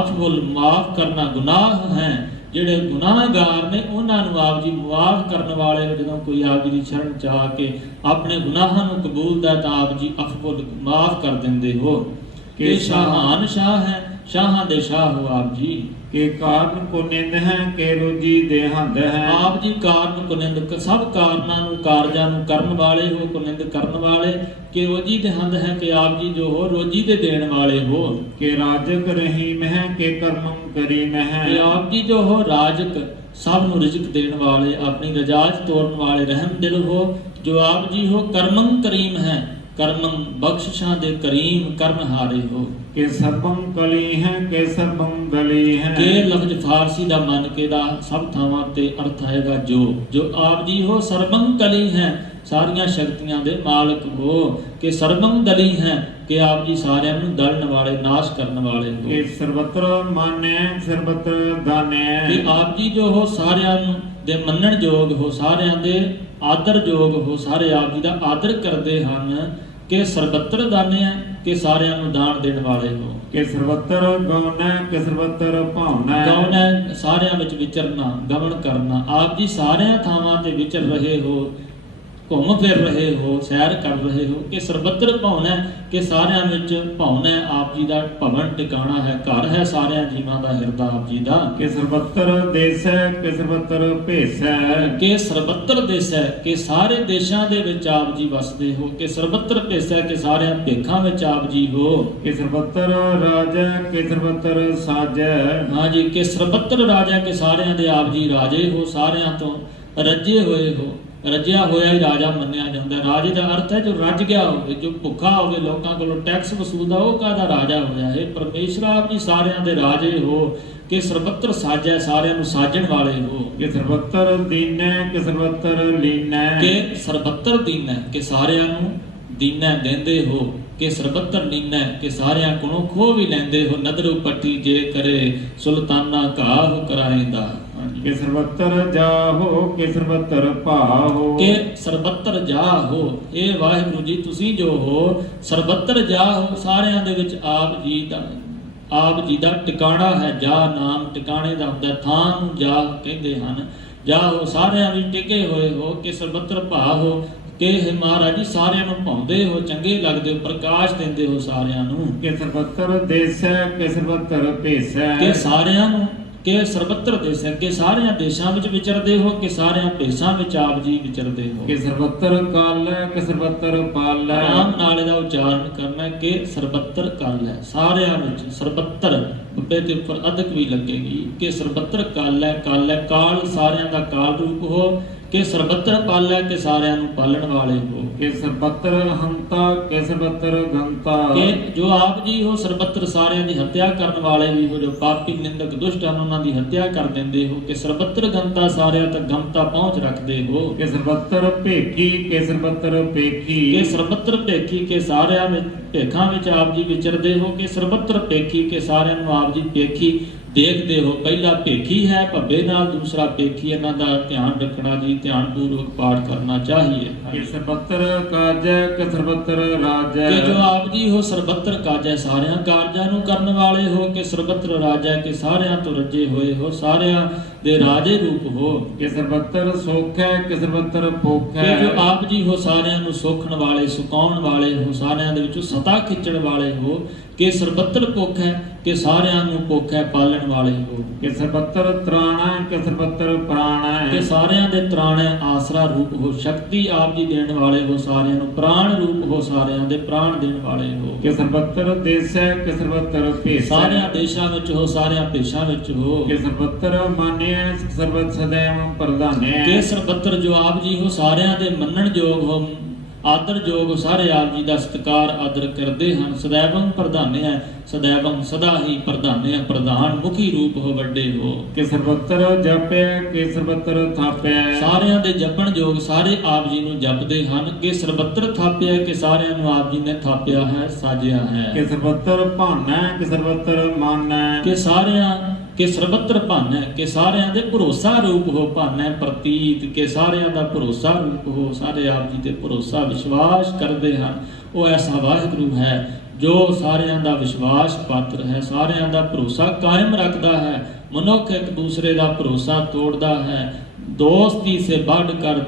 ਅਫਵੁਲ ਮਾਫ ਕਰਨਾ ਗੁਨਾਹ ਹੈ। ਜਿਹੜੇ ਗੁਨਾਹਗਾਰ ਨੇ ਉਹਨਾਂ ਨੂੰ ਆਪ ਜੀ ਮੁਆਫ ਕਰਨ ਵਾਲੇ। ਜਦੋਂ ਕੋਈ ਆਪ ਜੀ ਦੀ ਸ਼ਰਨ ਚ ਆ ਕੇ ਆਪਣੇ ਗੁਨਾਹਾਂ ਨੂੰ ਕਬੂਲਦਾ ਤਾਂ ਆਪ ਜੀ ਅਫਵੁਲ ਮਾਫ ਕਰ ਦਿੰਦੇ ਹੋ। ਕਿ ਸ਼ਾਹਾਨ ਸ਼ਾਹ ਹੈ, ਸ਼ਾਹਾਂ ਦੇ ਸ਼ਾਹ ਹੋ ਆਪ ਜੀ। ਕਿ ਕਾਰਨ ਕੁਨਿੰਦ ਹੈ ਕਿ ਰੋਜੀ ਦੇਹੰਦ ਹੈ। ਆਪ ਜੀ ਕਾਰਨ ਕੁਨਿੰਦ, ਸਭ ਕਾਰਨਾਂ ਨੂੰ, ਕਾਰਜਾਂ ਨੂੰ ਕਰਨ ਵਾਲੇ ਹੋ, ਕੁਨਿੰਦ ਕਰਨ ਵਾਲੇ। ਕਿ ਰੋਜੀ ਦੇਹੰਦ ਹੈ, ਕਿ ਆਪ ਜੀ ਜੋ ਹੋ ਰੋਜੀ ਦੇ ਦੇਣ ਵਾਲੇ ਹੋ। ਕਿ ਰਾਜਕ ਰਹੀਮ ਹੈ ਕਿ ਕਰਮੰ ਕਰੀਮ ਹੈ। ਕਿ ਆਪ ਜੀ ਜੋ ਹੋ ਰਾਜਕ, ਸਭ ਨੂੰ ਰਿਜ਼ਕ ਦੇਣ ਵਾਲੇ, ਆਪਣੀ ਰਜਾ 'ਚ ਤੋਰਨ ਵਾਲੇ, ਰਹਿਮ ਦਿਲ ਹੋ। ਜੋ ਆਪ ਜੀ ਹੋ ਕਰਮੰ ਕਰੀਮ ਹੈ, ਕਰਮੰ ਬਖਸ਼ਿਸ਼ਾਂ ਦੇ ਕਰੀਮ ਕਰਨਹਾਰੇ ਹੋ। ਕਿ ਸਰਬੰ ਕਲੀ ਹੈ ਕਿ ਸਰਬੰ ਗਲੀ ਹੈ। ਕਿ ਲਫ਼ਜ਼ ਫਾਰਸੀ ਦਾ ਮੰਨ ਕੇ ਦਾ ਸਭ ਥਾਵਾਂ ਤੇ ਅਰਥ ਆਏਗਾ ਜੋ ਆਪ ਜੀ ਹੋ ਸਰਬੰ ਕਲੀ ਹੈ, ਸਾਰੀਆਂ ਸ਼ਕਤੀਆਂ ਦੇ ਮਾਲਕ ਹੋ। ਕਿ ਸਰਬੰ ਦਲੀ ਹੈ, ਕਿ ਆਪ ਜੀ ਸਾਰਿਆਂ ਨੂੰ ਦਲਣ ਵਾਲੇ, ਨਾਸ਼ ਕਰਨ ਵਾਲੇ ਹੋ। ਕਿ ਸਰਬਤਰ ਮਾਨੈ ਸਰਬਤਰ ਦਾਨੈ। ਕਿ ਆਪ ਜੀ ਜੋ ਹੋ ਸਾਰਿਆਂ ਨੂੰ ਦੇ ਮੰਨਣ ਯੋਗ ਹੋ, ਸਾਰਿਆਂ ਦੇ ਆਦਰ ਯੋਗ ਹੋ, ਸਾਰੇ ਆਪ ਜੀ ਦਾ ਆਦਰ ਕਰਦੇ ਹਨ। ਕਿ ਸਰਬਤਰ ਦਾਨੈ ਹੈ, ਕਿ ਸਾਰਿਆਂ ਨੂੰ ਦਾਨ ਦੇਣ ਵਾਲੇ ਹੋ। ਕਿ ਸਰਬਤਰ ਗਉਨੈ ਕਿ ਸਰਬਤਰ ਭਾਉਨੈ। ਗਉਨੈ ਸਾਰਿਆਂ ਵਿੱਚ ਵਿਚਰਨਾ, ਗਮਨ ਕਰਨਾ। ਆਪ ਜੀ ਸਾਰਿਆਂ ਥਾਵਾਂ ਤੇ ਵਿਚਰ ਰਹੇ ਹੋ, ਘੁੰਮ ਫਿਰ ਰਹੇ ਹੋ, ਸੈਰ ਕਰ ਰਹੇ ਹੋ। ਕਿ ਸਰਬਤਰ ਭਾਉਨੈ, ਕਿ ਸਾਰਿਆਂ ਵਿੱਚ ਭਾਉਨੈ ਆਪ ਜੀ ਦਾ ਭਵਨ ਟਿਕਾਣਾ ਹੈ, ਘਰ ਹੈ ਸਾਰਿਆਂ ਜੀਵਾਂ ਦਾ, ਹਿਰਦਾ ਆਪ ਜੀ ਦਾ। ਕਿ ਸਰਬਤਰ ਦੇਸੈ ਕਿ ਸਰਬਤਰ ਭੇਸੈ। ਕਿ ਸਰਬਤਰ ਦੇਸੈ, ਕਿ ਸਾਰੇ ਦੇਸ਼ਾਂ ਦੇ ਵਿੱਚ ਆਪ ਜੀ ਵਸਦੇ ਹੋ। ਕਿ ਸਰਬਤਰ ਭੇਸੈ, ਕਿ ਸਾਰਿਆਂ ਭੇਖਾਂ ਵਿੱਚ ਆਪ ਜੀ ਹੋ। ਕਿ ਸਰਬਤਰ ਰਾਜੈ ਕਿ ਸਰਬਤਰ ਸਾਜੈ। ਹਾਂਜੀ, ਕਿ ਸਰਬਤਰ ਰਾਜਾ, ਕਿ ਸਾਰਿਆਂ ਦੇ ਆਪ ਜੀ ਰਾਜੇ ਹੋ, ਸਾਰਿਆਂ ਤੋਂ ਰੱਜੇ ਹੋਏ ਹੋ। ਰੱਜਿਆ ਹੋਇਆ ਹੀ ਰਾਜਾ ਮੰਨਿਆ ਜਾਂਦਾ। ਰਾਜੇ ਦਾ ਅਰਥ ਹੈ ਜੋ ਰੱਜ ਗਿਆ ਹੋਵੇ, ਜੋ ਭੁੱਖਾ ਹੋਵੇ, ਲੋਕਾਂ ਕੋਲੋਂ ਟੈਕਸ ਵਸੂਲਦਾ, ਉਹ ਕਾਹਦਾ ਰਾਜਾ ਹੋਇਆ ਹੈ। ਪਰਮੇਸ਼ਰ ਆਪ ਜੀ ਸਾਰਿਆਂ ਦੇ ਰਾਜੇ ਹੋ। ਕਿ ਸਰਬਤਰ ਸਾਜੈ, ਸਾਰਿਆਂ ਨੂੰ ਸਾਜਣ ਵਾਲੇ ਹੋ। ਕਿ ਸਰਬਤਰ ਦੀਨੈ ਕਿ ਸਰਬਤਰ ਲੀਨੈ। ਕਿ ਸਰਬਤਰ ਦੀਨੈ, ਕਿ ਸਾਰਿਆਂ ਨੂੰ ਦੀਨੈ ਦਿੰਦੇ ਹੋ। ਕਿ ਸਰਬਤਰ ਲੀਨੈ, ਕਿ ਸਾਰਿਆਂ ਕੋਲੋਂ ਖੋਹ ਵੀ ਲੈਂਦੇ ਹੋ। ਨਦਰੂ ਪੱਟੀ ਜੇ ਕਰੇ ਸੁਲਤਾਨਾ ਘਾਹ ਕਰਾਏਂਦਾ। ਕਿ ਸਰਬਤਰ ਜਾਹੋ ਕਿ ਸਰਬਤਰ ਭਾਹੋ। ਕਿ ਸਰਬਤਰ ਜਾਹੋ, ਇਹ ਵਾਹਿਗੁਰੂ ਜੀ ਤੁਸੀਂ ਜੋ ਹੋ ਸਰਬਤਰ ਜਾਹੋ, ਸਾਰਿਆਂ ਦੇ ਵਿੱਚ ਆਪ ਜੀ ਦਾ ਟਿਕਾਣਾ ਹੈ। ਜਾ ਨਾਮ ਟਿਕਾਣੇ ਦਾ ਹੁੰਦਾ, ਥਾਂ ਨੂੰ ਜਾ ਕਹਿੰਦੇ ਹਨ। ਜਾਹੋ ਸਾਰਿਆਂ ਵਿੱਚ ਟਿਕੇ ਹੋਏ ਹੋ। ਕਿ ਸਰਬਤਰ ਭਾਹੋ, ਕਿ ਮਹਾਰਾਜ ਜੀ ਸਾਰਿਆਂ ਨੂੰ ਭਾਉਂਦੇ ਹੋ, ਚੰਗੇ ਲੱਗਦੇ ਹੋ, ਪ੍ਰਕਾਸ਼ ਦਿੰਦੇ ਹੋ ਸਾਰਿਆਂ ਨੂੰ। ਕਿ ਸਰਬਤਰ ਦੇਸੈ ਕਿ ਸਰਬਤਰ ਭੇਸੈ। ਕਿ ਸਾਰਿਆਂ ਨੂੰ, ਕਿ ਸਰਬਤਰ ਦੇਸ, ਕਿ ਸਾਰਿਆਂ ਦੇਸ਼ਾਂ ਵਿੱਚ ਵਿਚਰਦੇ ਹੋ। ਕਿ ਸਾਰਿਆਂ ਭੇਸ਼ਾਂ ਵਿੱਚ ਆਪ ਜੀ ਵਿਚਰਦੇ ਹੋ। ਕਿ ਸਰਬਤਰ ਕਾਲੈ ਕਿ ਸਰਬਤਰ ਪਾਲੈ। ਆਰਾਮ ਨਾਲ ਇਹਦਾ ਉਚਾਰਨ ਕਰਨਾ। ਕਿ ਸਰਬਤਰ ਕਾਲ ਹੈ, ਸਾਰਿਆਂ ਵਿੱਚ ਸਰਬਤਰ ਬੱਬੇ ਦੇ ਉੱਪਰ ਅਧਕ ਵੀ ਲੱਗੇਗੀ। ਕਿ ਸਰਬਤਰ ਕਾਲ ਹੈ, ਕਾਲ ਸਾਰਿਆਂ ਦਾ ਕਾਲ ਰੂਪ ਹੋ। ਕਿ ਸਰਬਤਰ ਪਾਲੈ, ਕਿ ਸਾਰਿਆਂ ਨੂੰ ਪਾਲਣ ਵਾਲੇ ਹੋ। ਕਿ ਸਰਬਤਰ ਹੰਤਾ ਕਿ ਸਰਬਤਰ ਗੰਤਾ। ਕਿ ਜੋ ਆਪ ਜੀ ਹੋ ਸਰਬਤਰ ਸਾਰਿਆਂ ਦੀ ਹੱਤਿਆ ਕਰਨ ਵਾਲੇ ਵੀ ਹੋ। ਜੋ ਪਾਪੀ ਨਿੰਦਕ ਦੁਸ਼ਟ ਹਨ ਉਹਨਾਂ ਦੀ ਹੱਤਿਆ ਕਰ ਦਿੰਦੇ ਹੋ। ਕਿ ਸਰਬਤਰ ਗੰਤਾ, ਸਾਰਿਆਂ ਤੱਕ ਗਮਤਾ ਪਹੁੰਚ ਰੱਖਦੇ ਹੋ। ਕਿ ਸਰਬਤਰ ਭੇਖੀ ਕਿ ਸਰਬਤਰ ਪੇਖੀ। ਕਿ ਸਰਬਤਰ ਭੇਖੀ, ਕਿ ਸਾਰਿਆਂ ਵਿੱਚ ਭੇਖਾਂ ਵਿੱਚ ਆਪ ਜੀ ਵਿਚਰਦੇ ਹੋ। ਕਿ ਸਰਬਤਰ ਭੇਖੀ, ਕਿ ਸਾਰਿਆਂ ਨੂੰ ਆਪ ਜੀ ਭੇਖੀ ਦੇਖਦੇ ਹੋ। ਪਹਿਲਾ ਭੇਖੀ ਹੈ ਭੱਬੇ ਨਾਲ, ਦੂਸਰਾ ਭੇਖੀ। ਇਹਨਾਂ ਦਾ ਧਿਆਨ ਰੱਖਣਾ ਜੀ, ਧਿਆਨ ਪੂਰਵਕ ਪਾਠ ਕਰਨਾ ਚਾਹੀਏ। ਕਿ ਸਰਬਤਰ ਕਾਜੈ ਕਿ ਸਰਬਤਰ ਰਾਜੈ। ਕਿ ਜੋ ਆਪ ਜੀ ਹੋ ਸਰਬਤਰ ਕਾਜੈ, ਸਾਰਿਆਂ ਕਾਰਜਾਂ ਨੂੰ ਕਰਨ ਵਾਲੇ ਹੋ। ਕਿ ਸਰਬਤਰ ਰਾਜੈ, ਕਿ ਸਾਰਿਆਂ ਤੋਂ ਰੱਜੇ ਹੋਏ ਹੋ, ਸਾਰਿਆਂ ਦੇ ਰਾਜੇ ਰੂਪ ਹੋ। ਕਿ ਸਰਬਤਰ ਸੁਖ ਹੈ ਕਿ ਸਰਬਤਰ ਭੁੱਖ ਕਿ ਹੈ। ਜੋ ਆਪ ਜੀ ਹੋ ਸਾਰਿਆਂ ਨੂੰ ਸੋਖਣ ਵਾਲੇ, ਸੁਕਾਉਣ ਵਾਲੇ ਹੋ, ਸਾਰਿਆਂ ਦੇ ਵਿੱਚੋਂ ਸਤਾ ਖਿੱਚਣ ਵਾਲੇ ਹੋ। ਕਿ ਸਰਬਤਰ ਭੁੱਖ ਹੈ, ਕਿ ਸਾਰਿਆਂ ਨੂੰ ਭੁੱਖ ਹੈ, ਪਾਲਣ ਵਾਲੇ ਹੋ। ਕਿ ਸਰਬਤਰ ਤ੍ਰਾਣਾ ਕਿ ਸਰਬਤਰ ਪ੍ਰਾਣਾ ਹੈ। ਕਿ ਸਾਰਿਆਂ ਦੇ ਤ੍ਰਾਣ ਹੈ, ਆਸਰਾ ਰੂਪ ਹੋ। ਸ਼ਕਤੀ ਆਪ ਜੀ ਦੇਣ ਵਾਲੇ ਹੋ, ਸਾਰਿਆਂ ਨੂੰ ਪ੍ਰਾਣ ਰੂਪ ਹੋ, ਸਾਰਿਆਂ ਦੇ ਪ੍ਰਾਣ ਦੇਣ ਵਾਲੇ ਹੋ। ਕਿ ਸਰਬਤਰ ਦੇਸੈ ਕਿ ਸਰਬਤਰ ਭੇਸੈ। ਸਾਰਿਆਂ ਦੇਸ਼ਾਂ ਵਿੱਚ ਹੋ, ਸਾਰਿਆਂ ਭੇਸ਼ਾਂ ਵਿੱਚ ਹੋ। ਕਿ ਸਰਬਤਰ ਮਾਨਿਐ ਸਰਬਤ ਸदैव ਪ੍ਰਧਾਨੈ। ਕਿ ਸਰਬਤਰ ਜੋ ਆਪ ਜੀ ਹੋ ਸਾਰਿਆਂ ਦੇ ਮੰਨਣ ਯੋਗ ਹੋ, ਆਦਰ ਯੋਗ, ਸਾਰੇ ਆਪ ਜੀ ਦਾ ਸਤਿਕਾਰ ਆਦਰ ਕਰਦੇ ਹਨ। ਸदैवੰ ਪ੍ਰਧਾਨਿਆ, ਸदैवੰ ਸਦਾ ਹੀ ਪ੍ਰਧਾਨਿਆ, ਪ੍ਰਧਾਨ ਮੁਖੀ ਰੂਪ ਹੋ, ਵੱਡੇ ਹੋ। ਕਿ ਸਰਬਤਰ ਜਪੈ ਕਿ ਸਰਬਤਰ ਥਾਪੈ। ਸਾਰਿਆਂ ਦੇ ਜਪਣ ਯੋਗ, ਸਾਰੇ ਆਪ ਜੀ ਨੂੰ ਜਪਦੇ ਹਨ। ਕਿ ਸਰਬਤਰ ਥਾਪਿਆ, ਕਿ ਸਾਰਿਆਂ ਨੂੰ ਆਪ ਜੀ ਨੇ ਥਾਪਿਆ ਹੈ, ਸਾਜਿਆ ਹੈ। ਕਿ ਸਰਬਤਰ ਭਾਨੈ ਕਿ ਸਰਬਤਰ ਮਾਨੈ। ਕਿ ਸਾਰਿਆਂ, ਕਿ ਸਰਬਤਰ ਭਾਨੈ, ਕਿ ਸਾਰਿਆਂ ਦੇ ਭਰੋਸਾ ਰੂਪ ਹੋ। ਭਾਨੈ ਪ੍ਰਤੀਤ, ਕਿ ਸਾਰਿਆਂ ਦਾ ਭਰੋਸਾ ਰੂਪ ਹੋ, ਸਾਰੇ ਆਪ ਜੀ ਤੇ ਭਰੋਸਾ ਵਿਸ਼ਵਾਸ ਕਰਦੇ ਹਨ। ਉਹ ਐਸਾ ਵਾਹਿਗੁਰੂ ਹੈ ਜੋ ਸਾਰਿਆਂ ਦਾ ਵਿਸ਼ਵਾਸ ਪਾਤਰ ਹੈ, ਸਾਰਿਆਂ ਦਾ ਭਰੋਸਾ ਕਾਇਮ ਰੱਖਦਾ ਹੈ। ਮਨੁੱਖ ਇੱਕ ਦੂਸਰੇ ਦਾ ਭਰੋਸਾ ਤੋੜਦਾ ਹੈ। ਦੋਸਤੀ ਸੇ ਵੱਢ ਕਰ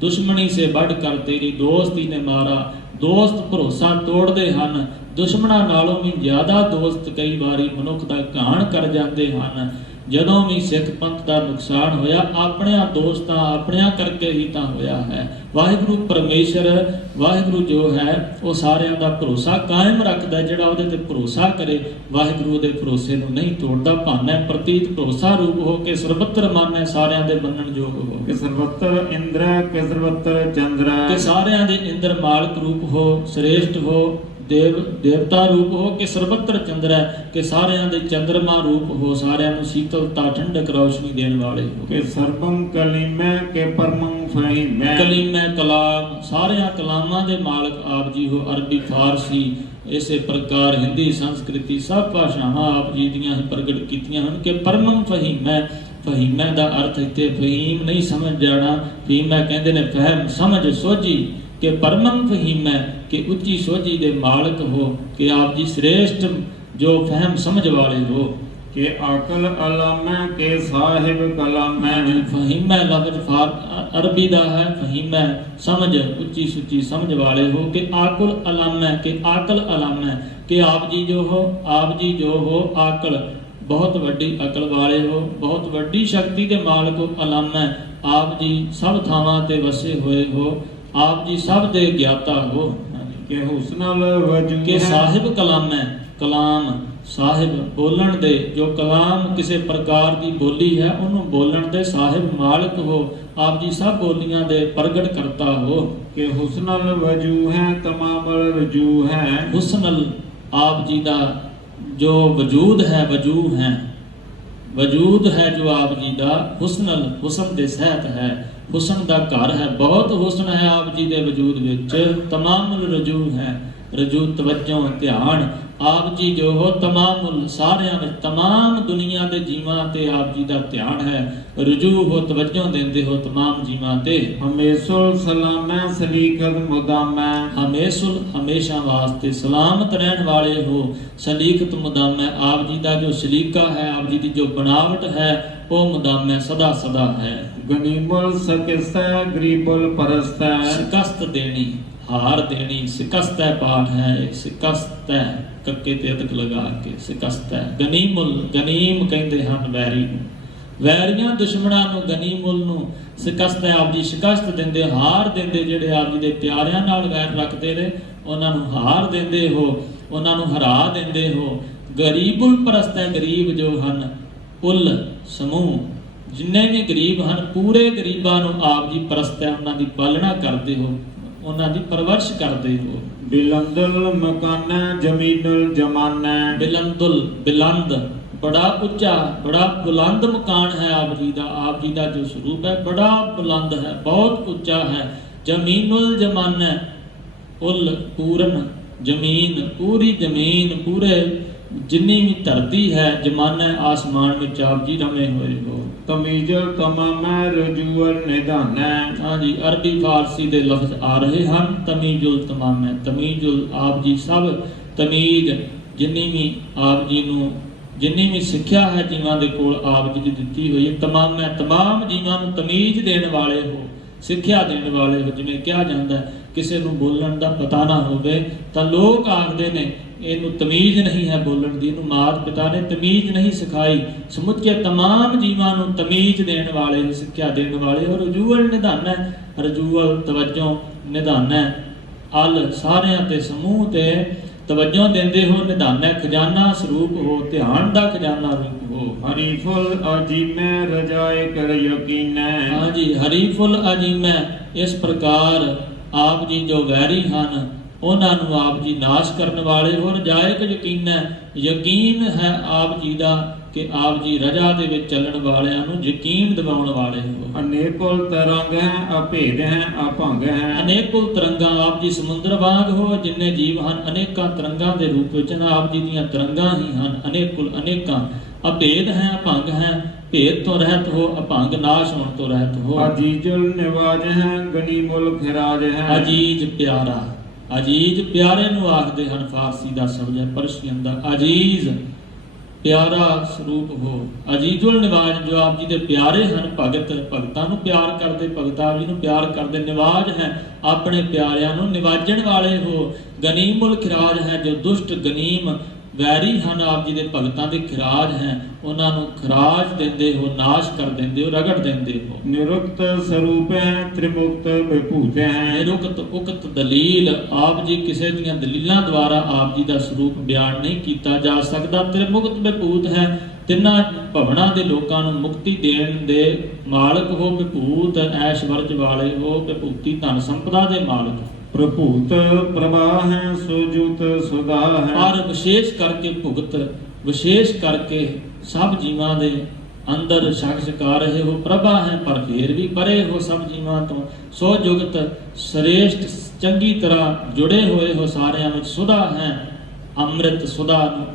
ਦੁਸ਼ਮਣੀ ਸੇ ਵੱਢ ਕਰ ਤੇਰੀ ਦੋਸਤੀ ਨੇ ਮਾਰਾ। ਦੋਸਤ ਭਰੋਸਾ ਤੋੜਦੇ ਹਨ, ਦੁਸ਼ਮਣਾਂ ਨਾਲੋਂ ਵੀ ਜ਼ਿਆਦਾ ਦੋਸਤ ਕਈ ਵਾਰੀ ਮਨੁੱਖ ਦਾ ਘਾਣ ਕਰ ਜਾਂਦੇ ਹਨ। ਜਦੋਂ ਵੀ ਸਿੱਖ ਪੰਥ ਦਾ ਨੁਕਸਾਨ ਹੋਇਆ ਆਪਣਿਆਂ ਦੋਸਤਾਂ ਆਪਣਿਆਂ ਕਰਕੇ ਹੀ ਤਾਂ ਹੋਇਆ ਹੈ। ਵਾਹਿਗੁਰੂ ਪਰਮੇਸ਼ਰ ਵਾਹਿਗੁਰੂ ਜੋ ਹੈ ਉਹ ਸਾਰਿਆਂ ਦਾ ਭਰੋਸਾ ਕਾਇਮ ਰੱਖਦਾ। ਜਿਹੜਾ ਉਹਦੇ ਤੇ ਭਰੋਸਾ ਕਰੇ ਵਾਹਿਗੁਰੂ ਉਹਦੇ ਭਰੋਸੇ ਨੂੰ ਨਹੀਂ ਤੋੜਦਾ। ਭਾਨੈ ਪ੍ਰਤੀਤ ਭਰੋਸਾ ਰੂਪ ਹੋ ਕੇ ਸਰਬੱਤਰ ਮਾਨੈ ਸਾਰਿਆਂ ਦੇ ਮੰਨਣ ਯੋਗ ਹੋ ਕਿ ਸਰਬੱਤਰ ਇੰਦਰ ਕਿ ਸਰਬੱਤਰ ਚੰਦਰ ਕਿ ਸਾਰਿਆਂ ਦੇ ਇੰਦਰ ਮਾਲਕ ਰੂਪ ਹੋ ਸ੍ਰੇਸ਼ਟ ਹੋ ਦੇਵਤਾ ਰੂਪ ਹੋ ਕਿ ਸਰਬੱਤਰ ਚੰਦਰ ਹੈ ਕਿ ਸਾਰਿਆਂ ਦੇ ਚੰਦਰਮਾ ਰੂਪ ਹੋ ਸਾਰਿਆਂ ਨੂੰ ਸ਼ੀਤਲਤਾ ਠੰਡਕ ਰੌਸ਼ਨੀ ਦੇਣ ਵਾਲੇ ਹੋ ਕਿ ਸਰਬੰ ਕਲੀਮੈ ਕਿ ਪਰਮੰ ਫਹੀਮੈ ਕਲੀਮੈ ਕਲਾਮ ਸਾਰਿਆਂ ਕਲਾਮਾਂ ਦੇ ਮਾਲਕ ਆਪ ਜੀ ਹੋ। ਅਰਬੀ ਫਾਰਸੀ ਇਸੇ ਪ੍ਰਕਾਰ ਹਿੰਦੀ ਸੰਸਕ੍ਰਿਤੀ ਸਭ ਭਾਸ਼ਾਵਾਂ ਆਪ ਜੀ ਦੀਆਂ ਹੀ ਪ੍ਰਗਟ ਕੀਤੀਆਂ ਹਨ ਕਿ ਪਰਮੰ ਫਹੀਮੈ। ਫਹੀਮੈ ਦਾ ਅਰਥ ਇੱਥੇ ਫਹੀਮ ਨਹੀਂ ਸਮਝ ਜਾਣਾ। ਫਹੀਮੈ ਕਹਿੰਦੇ ਨੇ ਫਹਿਮ ਸਮਝ ਸੋਝੀ ਕਿ ਪਰਮੰ ਫਹੀਮੈ ਕਿ ਉੱਚੀ ਸੋਝੀ ਦੇ ਮਾਲਕ ਹੋ ਕਿ ਆਪ ਜੀ ਸ੍ਰੇਸ਼ਟ ਜੋ ਫਹਿਮ ਸਮਝ ਵਾਲੇ ਹੋ ਕਿ ਆਕਲ ਅਲਾਮੈ ਕਿ ਸਾਹਿਬ ਕਲਾਮੈ। ਫਹੀਮੈ ਲਫ਼ਜ਼ ਅਰਬੀ ਦਾ ਹੈ। ਫਹੀਮੈ ਸਮਝ ਉੱਚੀ ਸੁੱਚੀ ਸਮਝ ਵਾਲੇ ਹੋ ਕਿ ਆਕਲ ਅਲਾਮੈ ਕਿ ਆਕਲ ਅਲਾਮੈ ਕਿ ਆਪ ਜੀ ਜੋ ਹੋ ਆਕਲ ਬਹੁਤ ਵੱਡੀ ਅਕਲ ਵਾਲੇ ਹੋ ਬਹੁਤ ਵੱਡੀ ਸ਼ਕਤੀ ਦੇ ਮਾਲਕ ਹੋ। ਅਲਾਮੈ ਆਪ ਜੀ ਸਭ ਥਾਵਾਂ ਤੇ ਵਸੇ ਹੋਏ ਹੋ ਆਪ ਜੀ ਸਭ ਦੇ ਗਿਆਤਾ ਹੋ ਕਿ ਹੁਸਨਲ ਵਜੂ ਕਿ ਸਾਹਿਬ ਕਲਾਮ ਹੈ। ਕਲਾਮ ਸਾਹਿਬ ਬੋਲਣ ਦੇ ਜੋ ਕਲਾਮ ਕਿਸੇ ਪ੍ਰਕਾਰ ਦੀ ਬੋਲੀ ਹੈ ਉਹਨੂੰ ਬੋਲਣ ਦੇ ਸਾਹਿਬ ਮਾਲਕ ਹੋ ਆਪ ਜੀ ਸਭ ਬੋਲੀਆਂ ਦੇ ਪ੍ਰਗਟ ਕਰਤਾ ਹੋ ਕਿ ਹੁਸਨਲ ਵਜੂ ਹੈ ਤਮਾਮਲ ਰਜੂ ਹੈ। ਹੁਸਨਲ ਆਪ ਜੀ ਦਾ ਜੋ ਵਜੂਦ ਹੈ ਵਜੂਦ ਹੈ ਜੋ ਆਪ ਜੀ ਦਾ ਹੁਸਨਲ ਹੁਸਨ ਦੇ ਸਹਿਤ ਹੈ ਹੁਸਨ ਦਾ ਘਰ ਹੈ ਬਹੁਤ ਹੁਸਨ ਹੈ ਆਪ ਜੀ ਦੇ ਵਜੂਦ ਵਿੱਚ। ਤਮਾਮੁਲ ਰਜੂ ਹੈ ਰਜੂ ਤਵੱਜੋ ਧਿਆਨ ਆਪ ਜੀ ਜੋ ਹੋ ਤਮਾਮੁਲ ਸਾਰਿਆਂ ਵਿੱਚ ਤਮਾਮ ਦੁਨੀਆ ਦੇ ਜੀਵਾਂ ਤੇ ਆਪ ਜੀ ਦਾ ਧਿਆਨ ਹੈ। ਰਜੂ ਹੋ ਤਵੱਜੋ ਦਿੰਦੇ ਹੋ ਤਮਾਮ ਜੀਵਾਂ ਤੇ। ਹਮੇਸ਼ੁਲ ਸਲਾਮੈ ਸਲੀਕਤ ਮੁਦਾਮੈ ਹਮੇਸ਼ੁਲ ਹਮੇਸ਼ਾ ਵਾਸਤੇ ਸਲਾਮਤ ਰਹਿਣ ਵਾਲੇ ਹੋ। ਸਲੀਕਤ ਮੁਦਾਮੈ ਆਪ ਜੀ ਦਾ ਜੋ ਸਲੀਕਾ ਹੈ ਆਪ ਜੀ ਦੀ ਜੋ ਬਣਾਵਟ ਹੈ ਉਹ ਮੁਦਾਮੈ ਸਦਾ ਸਦਾ ਹੈ। ਗਨੀਮੁਲ ਸਕਿਸਤੈ ਗਰੀਬੁਲ ਪਰਸਤੈ ਸ਼ਿਕਸਤ ਦੇਣੀ ਹਾਰ ਦੇਣੀ ਸ਼ਿਕਸਤ ਹੈ ਪਾਠ ਹੈ ਸ਼ਿਕਸਤ ਹੈ ਕੱਕੇ ਤੇ ਅਦਕ ਲਗਾ ਕੇ ਸ਼ਿਕਸਤ ਹੈ। ਗਨੀਮੁਲ ਗਨੀਮ ਕਹਿੰਦੇ ਹਨ ਵੈਰੀ ਨੂੰ ਵੈਰੀਆਂ ਦੁਸ਼ਮਣਾਂ ਨੂੰ ਗਨੀਮੁਲ ਨੂੰ ਸ਼ਿਕਸਤ ਹੈ ਆਪ ਜੀ ਸ਼ਿਕਸਤ ਦਿੰਦੇ ਹਾਰ ਦਿੰਦੇ ਜਿਹੜੇ ਆਪ ਜੀ ਦੇ ਪਿਆਰਿਆਂ ਨਾਲ ਵੈਰ ਰੱਖਦੇ ਨੇ ਉਹਨਾਂ ਨੂੰ ਹਾਰ ਦਿੰਦੇ ਹੋ ਉਹਨਾਂ ਨੂੰ ਹਰਾ ਦਿੰਦੇ ਹੋ। ਗਰੀਬੁਲ ਪਰਸਤ ਹੈ ਗਰੀਬ ਜੋ ਹਨ ਉਲ ਸਮੂਹ ਜਿੰਨੇ ਵੀ ਗਰੀਬ ਹਨ ਪੂਰੇ ਗਰੀਬਾਂ ਨੂੰ ਆਪ ਜੀ ਪਰਸਤ ਹੈ ਉਹਨਾਂ ਦੀ ਪਾਲਣਾ ਕਰਦੇ ਹੋ ਉਹਨਾਂ ਦੀ ਪਰਵਰਿਸ਼ ਕਰਦੇ ਹੋ। ਬਿਲੰਦੁਲ ਮਕਾਨਾ ਜ਼ਮੀਨੁਲ ਜਮਾਨਾ ਬਿਲੰਦੁਲ ਬਿਲੰਦ ਬੜਾ ਉੱਚਾ ਬੜਾ ਬੁਲੰਦ ਮਕਾਨ ਹੈ ਆਪ ਜੀ ਦਾ ਜੋ ਸਰੂਪ ਹੈ ਬੜਾ ਬੁਲੰਦ ਹੈ ਬਹੁਤ ਉੱਚਾ ਹੈ। ਜ਼ਮੀਨੁਲ ਜਮਾਨਾ ਉਲ ਪੂਰਨ ਜ਼ਮੀਨ ਪੂਰੀ ਜ਼ਮੀਨ ਪੂਰੇ ਜਿੰਨੀ ਵੀ ਧਰਤੀ ਹੈ ਜਮਾਨਾ ਆਸਮਾਨ ਵਿੱਚ ਆਪ ਜੀ ਰਮੇ ਹੋਏ ਹੋ। ਤਮੀਜ਼ੁਲ ਤਮਾਮੈ ਰਜੂਅਲ ਨਿਧਾਨੈ ਹਾਂਜੀ ਅਰਬੀ ਫਾਰਸੀ ਦੇ ਲਫ਼ਜ਼ ਆ ਰਹੇ ਹਨ। ਤਮੀਜ਼ੁਲ ਤਮਾਮੈ ਤਮੀਜ਼ੁਲ ਆਪ ਜੀ ਸਭ ਤਮੀਜ਼ ਜਿੰਨੀ ਵੀ ਆਪ ਜੀ ਨੂੰ ਜਿੰਨੀ ਵੀ ਸਿੱਖਿਆ ਹੈ ਜੀਵਾਂ ਦੇ ਕੋਲ ਆਪ ਜੀ ਦੀ ਦਿੱਤੀ ਹੋਈ ਹੈ ਤਮਾਮੈ ਤਮਾਮ ਜੀਵਾਂ ਨੂੰ ਤਮੀਜ਼ ਦੇਣ ਵਾਲੇ ਹੋ ਸਿੱਖਿਆ ਦੇਣ ਵਾਲੇ ਹੋ। ਜਿਵੇਂ ਕਿਹਾ ਜਾਂਦਾ ਕਿਸੇ ਨੂੰ ਬੋਲਣ ਦਾ ਪਤਾ ਨਾ ਹੋਵੇ ਤਾਂ ਲੋਕ ਆਖਦੇ ਨੇ ਇਹਨੂੰ ਤਮੀਜ਼ ਨਹੀਂ ਹੈ ਬੋਲਣ ਦੀ ਇਹਨੂੰ ਮਾਤ ਪਿਤਾ ਨੇ ਤਮੀਜ਼ ਨਹੀਂ ਸਿਖਾਈ। ਸਮੁੱਚੇ ਤਮਾਮ ਜੀਵਾਂ ਨੂੰ ਤਮੀਜ਼ ਦੇਣ ਵਾਲੇ ਸਿੱਖਿਆ ਦੇਣ ਵਾਲੇ ਔਰ ਰਜੂਅਲ ਨਿਧਾਨਾ ਰਜੂਅਲ ਤਵੱਜੋ ਨਿਧਾਨਾ ਅਲ ਸਾਰਿਆਂ ਤੇ ਸਮੂਹ ਤੇ ਤਵੱਜੋ ਦਿੰਦੇ ਹੋ। ਨਿਧਾਨਾ ਖਜ਼ਾਨਾ ਸਰੂਪ ਹੋ ਧਿਆਨ ਦਾ ਖਜ਼ਾਨਾ ਰੂਪ ਹੋ। ਹਰੀਫੁਲ ਅਜੀਮੈ ਰਜਾਏ ਕਰ ਯਕੀਨੈ ਹਾਂਜੀ ਹਰੀਫੁਲ ਅਜੀਮੈ ਇਸ ਪ੍ਰਕਾਰ ਆਪ ਜੀ ਜੋ ਵੈਰੀ ਹਨ ਉਹਨਾਂ ਨੂੰ ਆਪ ਜੀ ਨਾਸ਼ ਕਰਨ ਵਾਲੇ ਹੋ। ਰਜਾਇਕ ਯਕੀਨ ਹੈ ਆਪ ਜੀ ਦਾ ਕਿ ਆਪ ਜੀ ਰਜਾ ਦੇ ਵਿੱਚ ਚੱਲਣ ਵਾਲਿਆਂ ਨੂੰ ਯਕੀਨ ਦਿਵਾਉਣ ਵਾਲੇ ਹੋ। ਅਨੇਕੁਲ ਤਰੰਗ ਹੈ ਅਭੇਦ ਹੈ ਅਭੰਗ ਹੈ ਅਨੇਕੁਲ ਤਰੰਗਾਂ ਆਪ ਜੀ ਸਮੁੰਦਰ ਵਾਂਗ ਹੋ ਜਿੰਨੇ ਜੀਵ ਹਨ ਅਨੇਕਾਂ ਤਰੰਗਾਂ ਦੇ ਰੂਪ ਵਿੱਚ ਆਪ ਜੀ ਦੀਆਂ ਤਰੰਗਾਂ ਹੀ ਹਨ ਅਨੇਕੁਲ ਅਨੇਕਾਂ ਅਭੇਦ ਹੈ ਅਭੰਗ ਹੈ ਭੇਦ ਤੋਂ ਰਹਿਤ ਹੋ ਅਭੰਗ ਨਾਸ਼ ਹੋਣ ਤੋਂ ਰਹਿਤ ਹੋ। ਅਜੀਜ਼ੁਲ ਨਿਵਾਜ ਹੈ ਗਨੀਮੁਲ ਖਿਰਾਜ ਹੈ ਅਜੀਜ਼ ਪਿਆਰਾ ਅਜੀਜ਼ ਪਿਆਰੇ ਨੂੰ ਆਖਦੇ ਹਨ ਫਾਰਸੀ ਦਾ ਸ਼ਬਦ ਹੈ ਪਰਸ਼ੀਅਨ ਦਾ ਅਜੀਜ਼ ਪਿਆਰਾ ਸਰੂਪ ਹੋ। ਅਜੀਜ਼ੁਲ ਨਿਵਾਜ ਜੋ ਆਪ ਜੀ ਦੇ ਪਿਆਰੇ ਹਨ ਭਗਤਾਂ ਨੂੰ ਪਿਆਰ ਕਰਦੇ ਭਗਤਾਂ ਜੀ ਨੂੰ ਪਿਆਰ ਕਰਦੇ ਨਿਵਾਜ ਹੈ ਆਪਣੇ ਪਿਆਰਿਆਂ ਨੂੰ ਨਿਵਾਜਣ ਵਾਲੇ ਹੋ। ਗਨੀਮੁਲ ਖਿਰਾਜ ਹੈ ਜੋ ਦੁਸ਼ਟ ਗਨੀਮ ਵੈਰੀ ਹਨ ਆਪ ਜੀ ਦੇ ਭਗਤਾਂ ਦੇ ਖਿਰਾਜ ਹੈ, ਉਹਨਾਂ ਨੂੰ ਖਿਰਾਜ ਦਿੰਦੇ ਹੋ, ਨਾਸ਼ ਕਰ ਦਿੰਦੇ ਹੋ, ਰਗੜ ਦਿੰਦੇ ਹੋ। निरुक्त स्वरूप है त्रिमुक्त विभूत है। ਨਿਰੁਕਤ ਉਕਤ ਦਲੀਲ, ਆਪ ਜੀ ਕਿਸੇ ਦੀਆਂ ਦਲੀਲਾਂ ਦੁਆਰਾ ਆਪ ਜੀ ਦਾ ਸਰੂਪ ਬਿਆਨ ਨਹੀਂ ਕੀਤਾ ਜਾ ਸਕਦਾ। ਤ੍ਰਿਮੁਕਤ ਵਿਭੂਤ ਹੈ, ਤਿੰਨਾਂ ਭਵਨਾਂ ਦੇ ਲੋਕਾਂ ਨੂੰ ਮੁਕਤੀ ਦੇਣ ਦੇ ਮਾਲਕ ਹੋ। ਵਿਭੂਤ ਐਸ਼ਵਰਜ ਵਾਲੇ ਹੋ, ਵਿਭੂਤੀ ਧਨ ਸੰਪਦਾ ਦੇ ਮਾਲਕ। प्रभूत प्रवाह है सुजुत सुधा है। ਪਰ ਵਿਸ਼ੇਸ਼ ਕਰਕੇ ਭੁਗਤ, ਵਿਸ਼ੇਸ਼ ਕਰਕੇ ਸਭ ਜੀਵਾਂ ਦੇ ਅੰਦਰ ਸ਼ਖਸ ਕਰ ਰਹੇ ਹੋ। ਪ੍ਰਭਾ ਹੈ ਪਰ ਫੇਰ ਵੀ ਪਰੇ ਹੋ ਸਭ ਜੀਵਾਂ ਤੋਂ। ਸੋ ਜੁਗਤ ਸ੍ਰੇਸ਼ਟ, ਚੰਗੀ ਤਰ੍ਹਾਂ ਜੁੜੇ ਹੋਏ ਹੋ ਸਾਰਿਆਂ ਵਿੱਚ। ਸੁਧਾ ਹੈ, ਅੰਮ੍ਰਿਤ, ਸੁਧਾ ਨੂੰ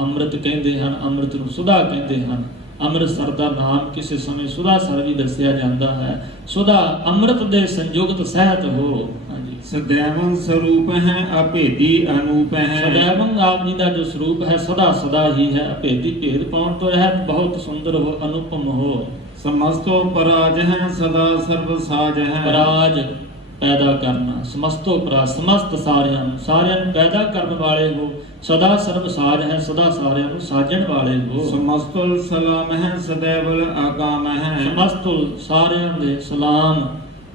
ਅੰਮ੍ਰਿਤ ਕਹਿੰਦੇ ਹਨ, ਅੰਮ੍ਰਿਤ ਨੂੰ ਸੁਧਾ ਕਹਿੰਦੇ ਹਨ। ਅੰਮ੍ਰਿਤਸਰ ਦਾ ਨਾਮ ਕਿਸੇ ਸਮੇਂ ਸੁਧਾ ਸਰ ਵੀ ਦੱਸਿਆ ਜਾਂਦਾ ਹੈ। ਸੁਧਾ ਅੰਮ੍ਰਿਤ ਦੇ ਸੰਯੁਕਤ ਸਹਿਤ ਹੋ। ਹਾਂਜੀ, सदैवन स्वरूप है अभेदी अनूप है। ਸदैਵੰ ਆਪ ਜੀ ਦਾ ਜੋ ਸਰੂਪ ਹੈ ਸਦਾ ਸਦਾ ਹੀ ਹੈ। ਅਭੇਦੀ, ਭੇਦ ਪਾਉਣ ਤੋਂ ਰਹਿਤ, ਬਹੁਤ ਸੁੰਦਰ ਹੋ, ਅਨੁਪਮ ਹੋ। समस्तो पराज है सदा सर्व साज है। ਪਰਾਜ ਪੈਦਾ ਕਰਨਾ, ਸਮਸਤੋ ਪਰਾ, ਸਮਸਤ ਸਾਰਿਆਂ ਨੂੰ ਪੈਦਾ ਕਰਨ ਵਾਲੇ ਹੋ। ਸਦਾ ਸਰਬ ਸਾਜ ਹੈ, ਸਦਾ ਸਾਰਿਆਂ ਨੂੰ ਸਾਜਣ ਵਾਲੇ ਹੋ। समस्तुल सलाम है सदैवल आगाम है। ਸਮਸਤੁਲ ਸਾਰਿਆਂ ਦੇ ਸਲਾਮ,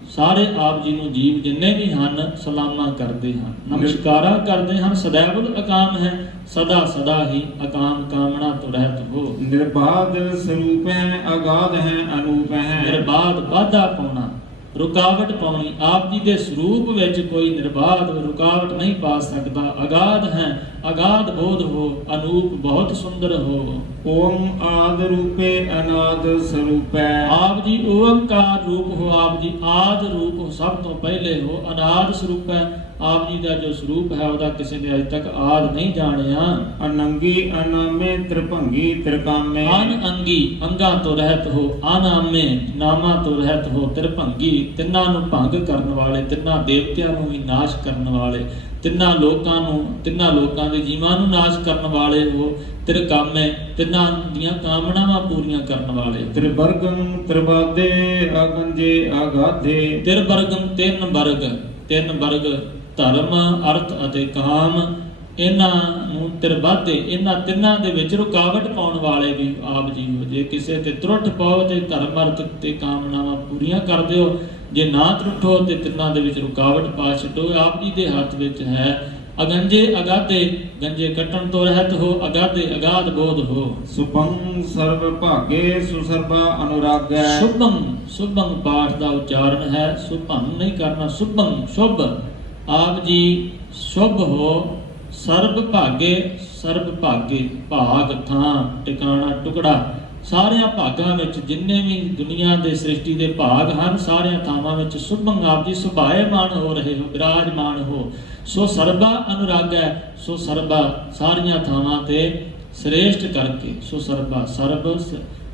ਸਾਰੇ ਆਪ ਜੀ ਨੂੰ ਜੀਵ ਜਿੰਨੇ ਵੀ ਹਨ ਸਲਾਮਾਂ ਕਰਦੇ ਹਨ, ਨਮਸਕਾਰਾਂ ਕਰਦੇ ਹਨ। ਸदैवल ਅਕਾਮ ਹੈ, ਸਦਾ ਸਦਾ ਹੀ ਅਕਾਮ, ਕਾਮਣਾ ਤੋਂ ਰਹਿਤ ਹੋ। निर्बाध स्वरूप है अगाध है अनूप है। ਨਿਰਬਾਧ, ਬਾਧਾ ਪਾਉਣਾ, ਰੁਕਾਵਟ ਪਾਉਣੀ। ਆਪ ਜੀ ਦੇ ਸਰੂਪ ਵਿੱਚ ਕੋਈ ਨਿਰਬਾਧ ਰੁਕਾਵਟ ਨਹੀਂ ਪਾ ਸਕਦਾ। ਅਗਾਧ ਹੈ, ਅਗਾਧ ਬੋਧ ਹੋ, ਅਨੂਪ, ਬਹੁਤ ਸੁੰਦਰ ਹੋ। ओम आद रूपे अनाद स्वरूप है। ਆਪ ਜੀ ਓੰਕਾਰ ਰੂਪ ਹੋ, ਆਪ ਜੀ ਆਦ ਰੂਪ ਹੋ, ਸਭ ਤੋਂ ਪਹਿਲੇ ਹੋ। ਅਨਾਦ ਸਰੂਪ ਹੈ, ਆਪ ਜੀ ਦਾ ਜੋ ਸਰੂਪ ਹੈ ਉਹਦਾ ਕਿਸੇ ਨੇ ਅਜੇ ਤੱਕ ਆਦ ਨਹੀਂ ਜਾਣਿਆ। अनंगी अनामे त्रिभंगी त्रिकामे। ਅਨ ਅੰਗੀ, ਅੰਗਾਂ ਤੋਂ ਰਹਿਤ ਹੋ। ਅਨਾਮੇ, ਨਾਮਾਂ ਤੋਂ ਰਹਿਤ ਹੋ। ਤ੍ਰਿਭੰਗੀ, ਤਿੰਨਾਂ ਨੂੰ ਭੰਗ ਕਰਨ ਵਾਲੇ, ਤਿੰਨਾਂ ਦੇਵਤਿਆਂ ਨੂੰ ਵੀ ਨਾਸ਼ ਕਰਨ ਵਾਲੇ, ਤਿੰਨਾਂ ਲੋਕਾਂ ਦੇ ਜੀਵਾਂ ਨੂੰ ਨਾਸ਼ ਕਰਨ ਵਾਲੇ ਹੋ। ਤ੍ਰਿਕਾਮੇ, ਤਿੰਨਾਂ ਦੀਆਂ ਕਾਮਨਾਵਾਂ ਪੂਰੀਆਂ ਕਰਨ ਵਾਲੇ। त्रिवर्गम त्रिबादे अगंजे अगाधे। ਤਿਰਵਰਗਮ, ਤਿੰਨ ਵਰਗ, ਧਰਮ, ਅਰਥ ਅਤੇ ਕਾਮ। ਇਹਨਾਂ ਨੂੰ ਤਿਰਬਾਦੇ, ਇਹਨਾਂ ਤਿੰਨਾਂ ਦੇ ਵਿੱਚ ਰੁਕਾਵਟ ਪਾਉਣ ਵਾਲੇ ਵੀ ਆਪ ਜੀ ਹੋ। ਜੇ ਕਿਸੇ ਤੇ ਤਰੁੱਠ ਪਾਓ ਤੇ ਧਰਮ, ਅਰਥ ਤੇ ਕਾਮਨਾਵਾਂ ਪੂਰੀਆਂ ਕਰ ਦਿਓ। ਜੇ ਨਾ ਤਰੁੱਠੋ ਤੇ ਤਿੰਨਾਂ ਦੇ ਵਿੱਚ ਰੁਕਾਵਟ ਪਾ ਛੱਡੋ। ਆਪ ਜੀ ਦੇ ਹੱਥ ਵਿੱਚ ਹੈ। ਅਗੰਜੇ ਅਗਾਧੇ, ਗੰਜੇ ਕੱਟਣ ਤੋਂ ਰਹਿਤ ਹੋ। ਅਗਾਧੇ, ਅਗਾਧ ਬੋਧ ਹੋ। सुभं सर्व भागे सुसर्वा अनुराग। ਸੁਭੰ ਪਾਠ ਦਾ ਉਚਾਰਨ ਹੈ, ਸੁਭੰ ਨਹੀਂ ਕਰਨਾ। ਸੁਭੰ, ਸ਼ੁਭ। ਆਪ ਜੀ ਸ਼ੁਭ ਹੋ। ਸਰਬ ਭਾਗੇ, ਭਾਗ, ਥਾਂ, ਟਿਕਾਣਾ, ਟੁਕੜਾ। ਸਾਰਿਆਂ ਭਾਗਾਂ ਵਿੱਚ, ਜਿੰਨੇ ਵੀ ਦੁਨੀਆ ਦੇ ਸ੍ਰਿਸ਼ਟੀ ਦੇ ਭਾਗ ਹਨ, ਸਾਰਿਆਂ ਥਾਵਾਂ ਵਿੱਚ ਸੁਭੰ ਆਪ ਜੀ ਸੁਭਾਏਮਾਨ ਹੋ ਰਹੇ ਹੋ, ਵਿਰਾਜਮਾਨ ਹੋ। ਸੋ ਸਰਬਾ ਅਨੁਰਾਗ ਹੈ, ਸੋ ਸਰਬਾ ਸਾਰੀਆਂ ਥਾਵਾਂ ਤੇ ਸ੍ਰੇਸ਼ਟ ਕਰਕੇ। ਸੋ ਸਰਬਾ,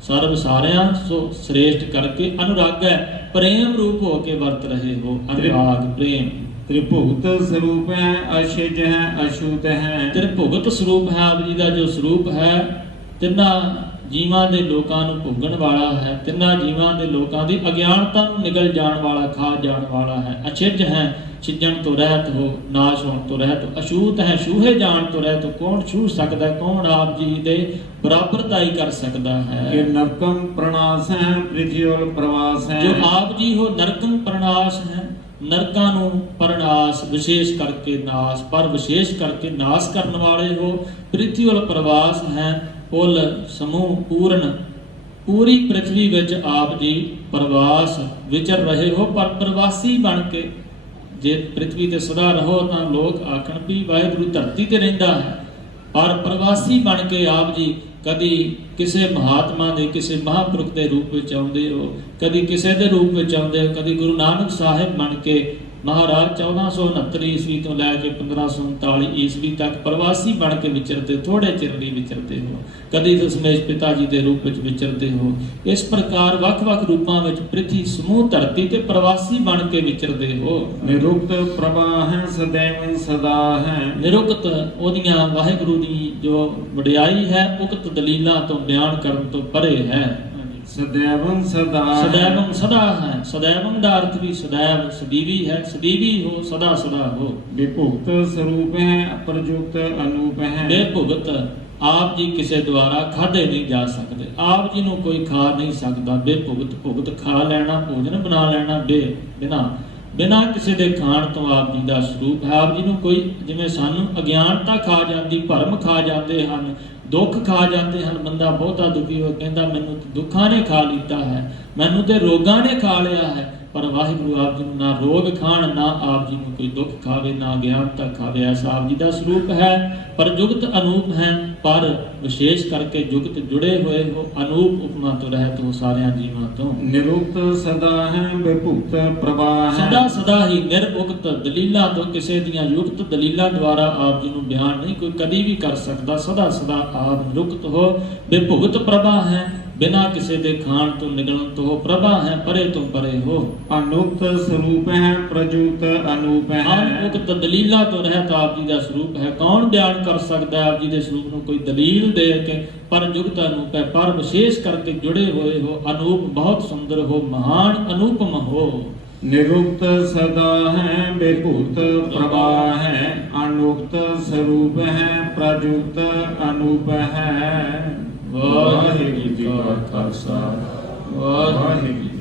ਸਰਬ ਸਾਰਿਆਂ, ਸੋ ਸ੍ਰੇਸ਼ਟ ਕਰਕੇ। ਅਨੁਰਾਗ ਹੈ, ਪ੍ਰੇਮ ਰੂਪ ਹੋ ਕੇ ਵਰਤ ਰਹੇ ਹੋ। ਅਨੁਰਾਗ, ਪ੍ਰੇਮ। त्रिभुत स्वरूप है अशिज है अछूत है। ਤ੍ਰਿਭੁਗਤ ਸਰੂਪ ਹੈ ਆਪ ਜੀ ਦਾ ਜੋ ਸਰੂਪ ਹੈ, ਤਿੰਨਾਂ ਜੀਵਾਂ ਦੇ ਲੋਕਾਂ ਨੂੰ ਭੋਗਣ ਵਾਲਾ ਹੈ। ਤਿੰਨਾਂ ਜੀਵਾਂ ਦੇ ਲੋਕਾਂ ਦੀ ਅਗਿਆਨਤਾ ਨੂੰ ਨਿਗਲ ਜਾਣ ਵਾਲਾ, ਖਾ ਜਾਣ ਵਾਲਾ ਹੈ। ਅਛਿਜ ਹੈ, ਛਿਜਣ ਤੋਂ ਰਹਿਤ ਹੋ, ਨਾਸ਼ ਹੋਣ ਤੋਂ ਰਹਿਤ। ਅਛੂਤ ਹੈ, ਛੂਹੇ ਜਾਣ ਤੋਂ ਰਹਿਤ। ਕੌਣ ਛੂਹ ਸਕਦਾ, ਕੌਣ ਆਪ ਜੀ ਦੇ ਬਰਾਬਰ ਦਾ ਹੀ ਕਰ ਸਕਦਾ ਹੈ। ये नरकम प्रणास है पृथ्वी प्रवास है। ਜੋ ਆਪ ਜੀ ਹੋ ਨਰਕਮ ਪ੍ਰਣਾਸ ਹੈ, ਨਰਕਾਂ ਨੂੰ ਪ੍ਰਣਾਸ, ਵਿਸ਼ੇਸ਼ ਕਰਕੇ ਨਾਸ, ਪਰ ਵਿਸ਼ੇਸ਼ ਕਰਕੇ ਨਾਸ ਕਰਨ ਵਾਲੇ ਹੋ। ਪ੍ਰਿਥਵੀ ਵੱਲ ਪ੍ਰਵਾਸ ਹੈ, ਪੁੱਲ, ਸਮੂਹ, ਪੂਰੀ ਪ੍ਰਿਥਵੀ ਵਿੱਚ ਆਪ ਜੀ ਪ੍ਰਵਾਸ ਵਿਚਰ ਰਹੇ ਹੋ। ਪਰ ਪ੍ਰਵਾਸੀ ਬਣ ਕੇ, ਜੇ ਪ੍ਰਿਥਵੀ ਤੇ ਸਦਾ ਰਹੋ ਤਾਂ ਲੋਕ ਆਖਣ ਵੀ ਵਾਹਿਗੁਰੂ ਧਰਤੀ ਤੇ ਰਹਿੰਦਾ ਹੈ। ਪਰ ਪ੍ਰਵਾਸੀ ਬਣ ਕੇ ਆਪ ਜੀ ਕਦੀ ਕਿਸੇ ਮਹਾਤਮਾ ਦੇ, ਕਿਸੇ ਮਹਾਂਪੁਰਖ ਦੇ ਰੂਪ ਵਿੱਚ ਆਉਂਦੇ ਹੋ, ਕਦੀ ਕਿਸੇ ਦੇ ਰੂਪ ਵਿੱਚ ਆਉਂਦੇ ਹੋ, ਕਦੀ ਗੁਰੂ ਨਾਨਕ ਸਾਹਿਬ ਬਣ ਕੇ ਮਹਾਰਾਜ 1469 ਈਸਵੀ ਤੋਂ ਲੈ ਕੇ 1539 ਈਸਵੀ ਤੱਕ ਪ੍ਰਵਾਸੀ ਬਣ ਕੇ ਵਿਚਰਦੇ, ਥੋੜੇ ਚਿਰ ਲਈ ਵਿਚਰਦੇ ਹੋ। ਕਦੀ ਦਸ਼ਮੇਸ਼ ਪਿਤਾ ਜੀ ਦੇ ਰੂਪ ਵਿੱਚ ਵਿਚਰਦੇ ਹੋ। ਇਸ ਪ੍ਰਕਾਰ ਵੱਖ-ਵੱਖ ਰੂਪਾਂ ਵਿੱਚ ਪ੍ਰਿਥੀ, ਸਮੂਹ ਧਰਤੀ ਤੇ ਪ੍ਰਵਾਸੀ ਬਣ ਕੇ ਵਿਚਰਦੇ ਹੋ। निरुक्त प्रभा है सदैव सदा है। ਨਿਰੁਕਤ, ਉਹਦੀਆਂ ਵਾਹਿਗੁਰੂ ਦੀ ਜੋ ਵਡਿਆਈ ਹੈ ਉਕਤ ਦਲੀਲਾਂ ਤੋਂ ਬਿਆਨ ਕਰਨ ਤੋਂ ਪਰੇ ਹੈ। सदैवं सदा है। सदैवं सदा है। सदैवं का अर्थ भी सदैव सदीवी है। सदीवी हो, सदा सदा हो। विभुक्त स्वरूप है, अप्रयुक्त अनूप है। बेभुगत आप जी किसी द्वारा खाधे नहीं जा सकते। आप जी ਨੂੰ ਕੋਈ ਖਾ ਨਹੀਂ ਸਕਦਾ। ਬੇਭੁਗਤ ਭੁਗਤ ਖਾ ਲੈਣਾ, ਭੋਜਨ ਬਣਾ ਲੈਣਾ ਬਿਨਾ ਕਿਸੇ ਦੇ ਖਾਣ ਤੋਂ ਆਪ ਜੀ ਦਾ ਸਰੂਪ ਹੈ। ਆਪ ਜੀ ਨੂੰ ਕੋਈ ਜਿਵੇਂ ਸਾਨੂੰ ਅਗਿਆਨਤਾ ਖਾ ਜਾਂਦੀ, ਭਰਮ ਖਾ ਜਾਂਦੇ ਹਨ, ਦੁੱਖ ਖਾ ਜਾਂਦੇ ਹਨ। ਬੰਦਾ ਬਹੁਤਾ ਦੁਖੀ ਹੋ ਕਹਿੰਦਾ ਮੈਨੂੰ ਦੁੱਖਾਂ ਨੇ ਖਾ ਲੀਤਾ ਹੈ, ਮੈਨੂੰ ਤੇ ਰੋਗਾਂ ਨੇ ਖਾ ਲਿਆ ਹੈ। ਪਰ ਵਾਹਿਗੁਰੂ ਆਪ ਜੀ ਨੂੰ ਨਾ ਰੋਗ ਖਾਣ, ਨਾ ਆਪ ਜੀ ਨੂੰ ਕੋਈ ਦੁੱਖ ਖਾਵੇ, ਨਾ ਗਿਆਨਤਾ ਖਾਵੇ। ਐਸਾ ਆਪ ਜੀ ਦਾ ਸਰੂਪ ਹੈ। ਪਰ ਜੁਗਤ ਅਨੂਪ ਹੈ, ਪਰ ਵਿਸ਼ੇਸ਼ ਕਰਕੇ ਜੁਗਤ ਜੁੜੇ ਹੋਏ ਹੋ। ਅਨੂਪ ਉਪਮਾ ਤੋਂ ਰਹਿਤ ਹੋ ਸਾਰਿਆਂ ਜੀਵਾਂ ਤੋਂ। निरुक्त सदा है, विभुक्त प्रभा है। ਸਦਾ ਸਦਾ ਹੀ ਨਿਰਉਕਤ ਦਲੀਲਾਂ ਤੋਂ, ਕਿਸੇ ਦੀਆਂ ਯੁਕਤ ਦਲੀਲਾਂ ਦੁਆਰਾ ਆਪ ਜੀ ਨੂੰ ਬਿਆਨ ਨਹੀਂ ਕੋਈ ਕਦੀ ਵੀ ਕਰ ਸਕਦਾ। ਸਦਾ ਸਦਾ ਆਪ ਨਿਰੁਕਤ ਹੋ। ਬੇਭੁਗਤ ਪ੍ਰਭਾ ਹੈ, ਬਿਨਾ ਕਿਸੇ ਦੇ ਖਾਣ ਤੋਂ ਨਿਗਲਣ ਤੋਂ ਹੋ। ਪ੍ਰਭਾ ਹੈ, ਪਰੇ ਤੋਂ ਪਰੇ ਹੋ। अनुक्त स्वरूप है, प्रयुक्त अनूप है। ਅਨੁਕਤ ਦਲੀਲਾਂ ਤੋਂ ਰਹਿਤ ਆਪ ਜੀ ਦਾ ਸਰੂਪ ਹੈ। ਕੌਣ ਬਿਆਨ ਕਰ ਸਕਦਾ ਆਪ ਜੀ ਦੇ ਸਰੂਪ ਨੂੰ ਕੋਈ ਦਲੀਲ ਦੇ ਕੇ। ਪਰ ਜੁਗਤ ਅਨੂਪ ਹੈ, ਪਰ ਵਿਸ਼ੇਸ਼ ਕਰਕੇ ਜੁੜੇ ਹੋਏ ਹੋ। ਅਨੂਪ ਬਹੁਤ ਸੁੰਦਰ ਹੋ, ਮਹਾਨ ਅਨੂਪਮ ਹੋ। निरुक्त सदा है, विभुक्त प्रभा है। अनुक्त स्वरूप है, प्रयुक्त अनूप है। ਵਾਹਿਗੁਰੂ ਜੀ ਕਾ ਖਾਲਸਾ, ਵਾਹਿਗੁਰੂ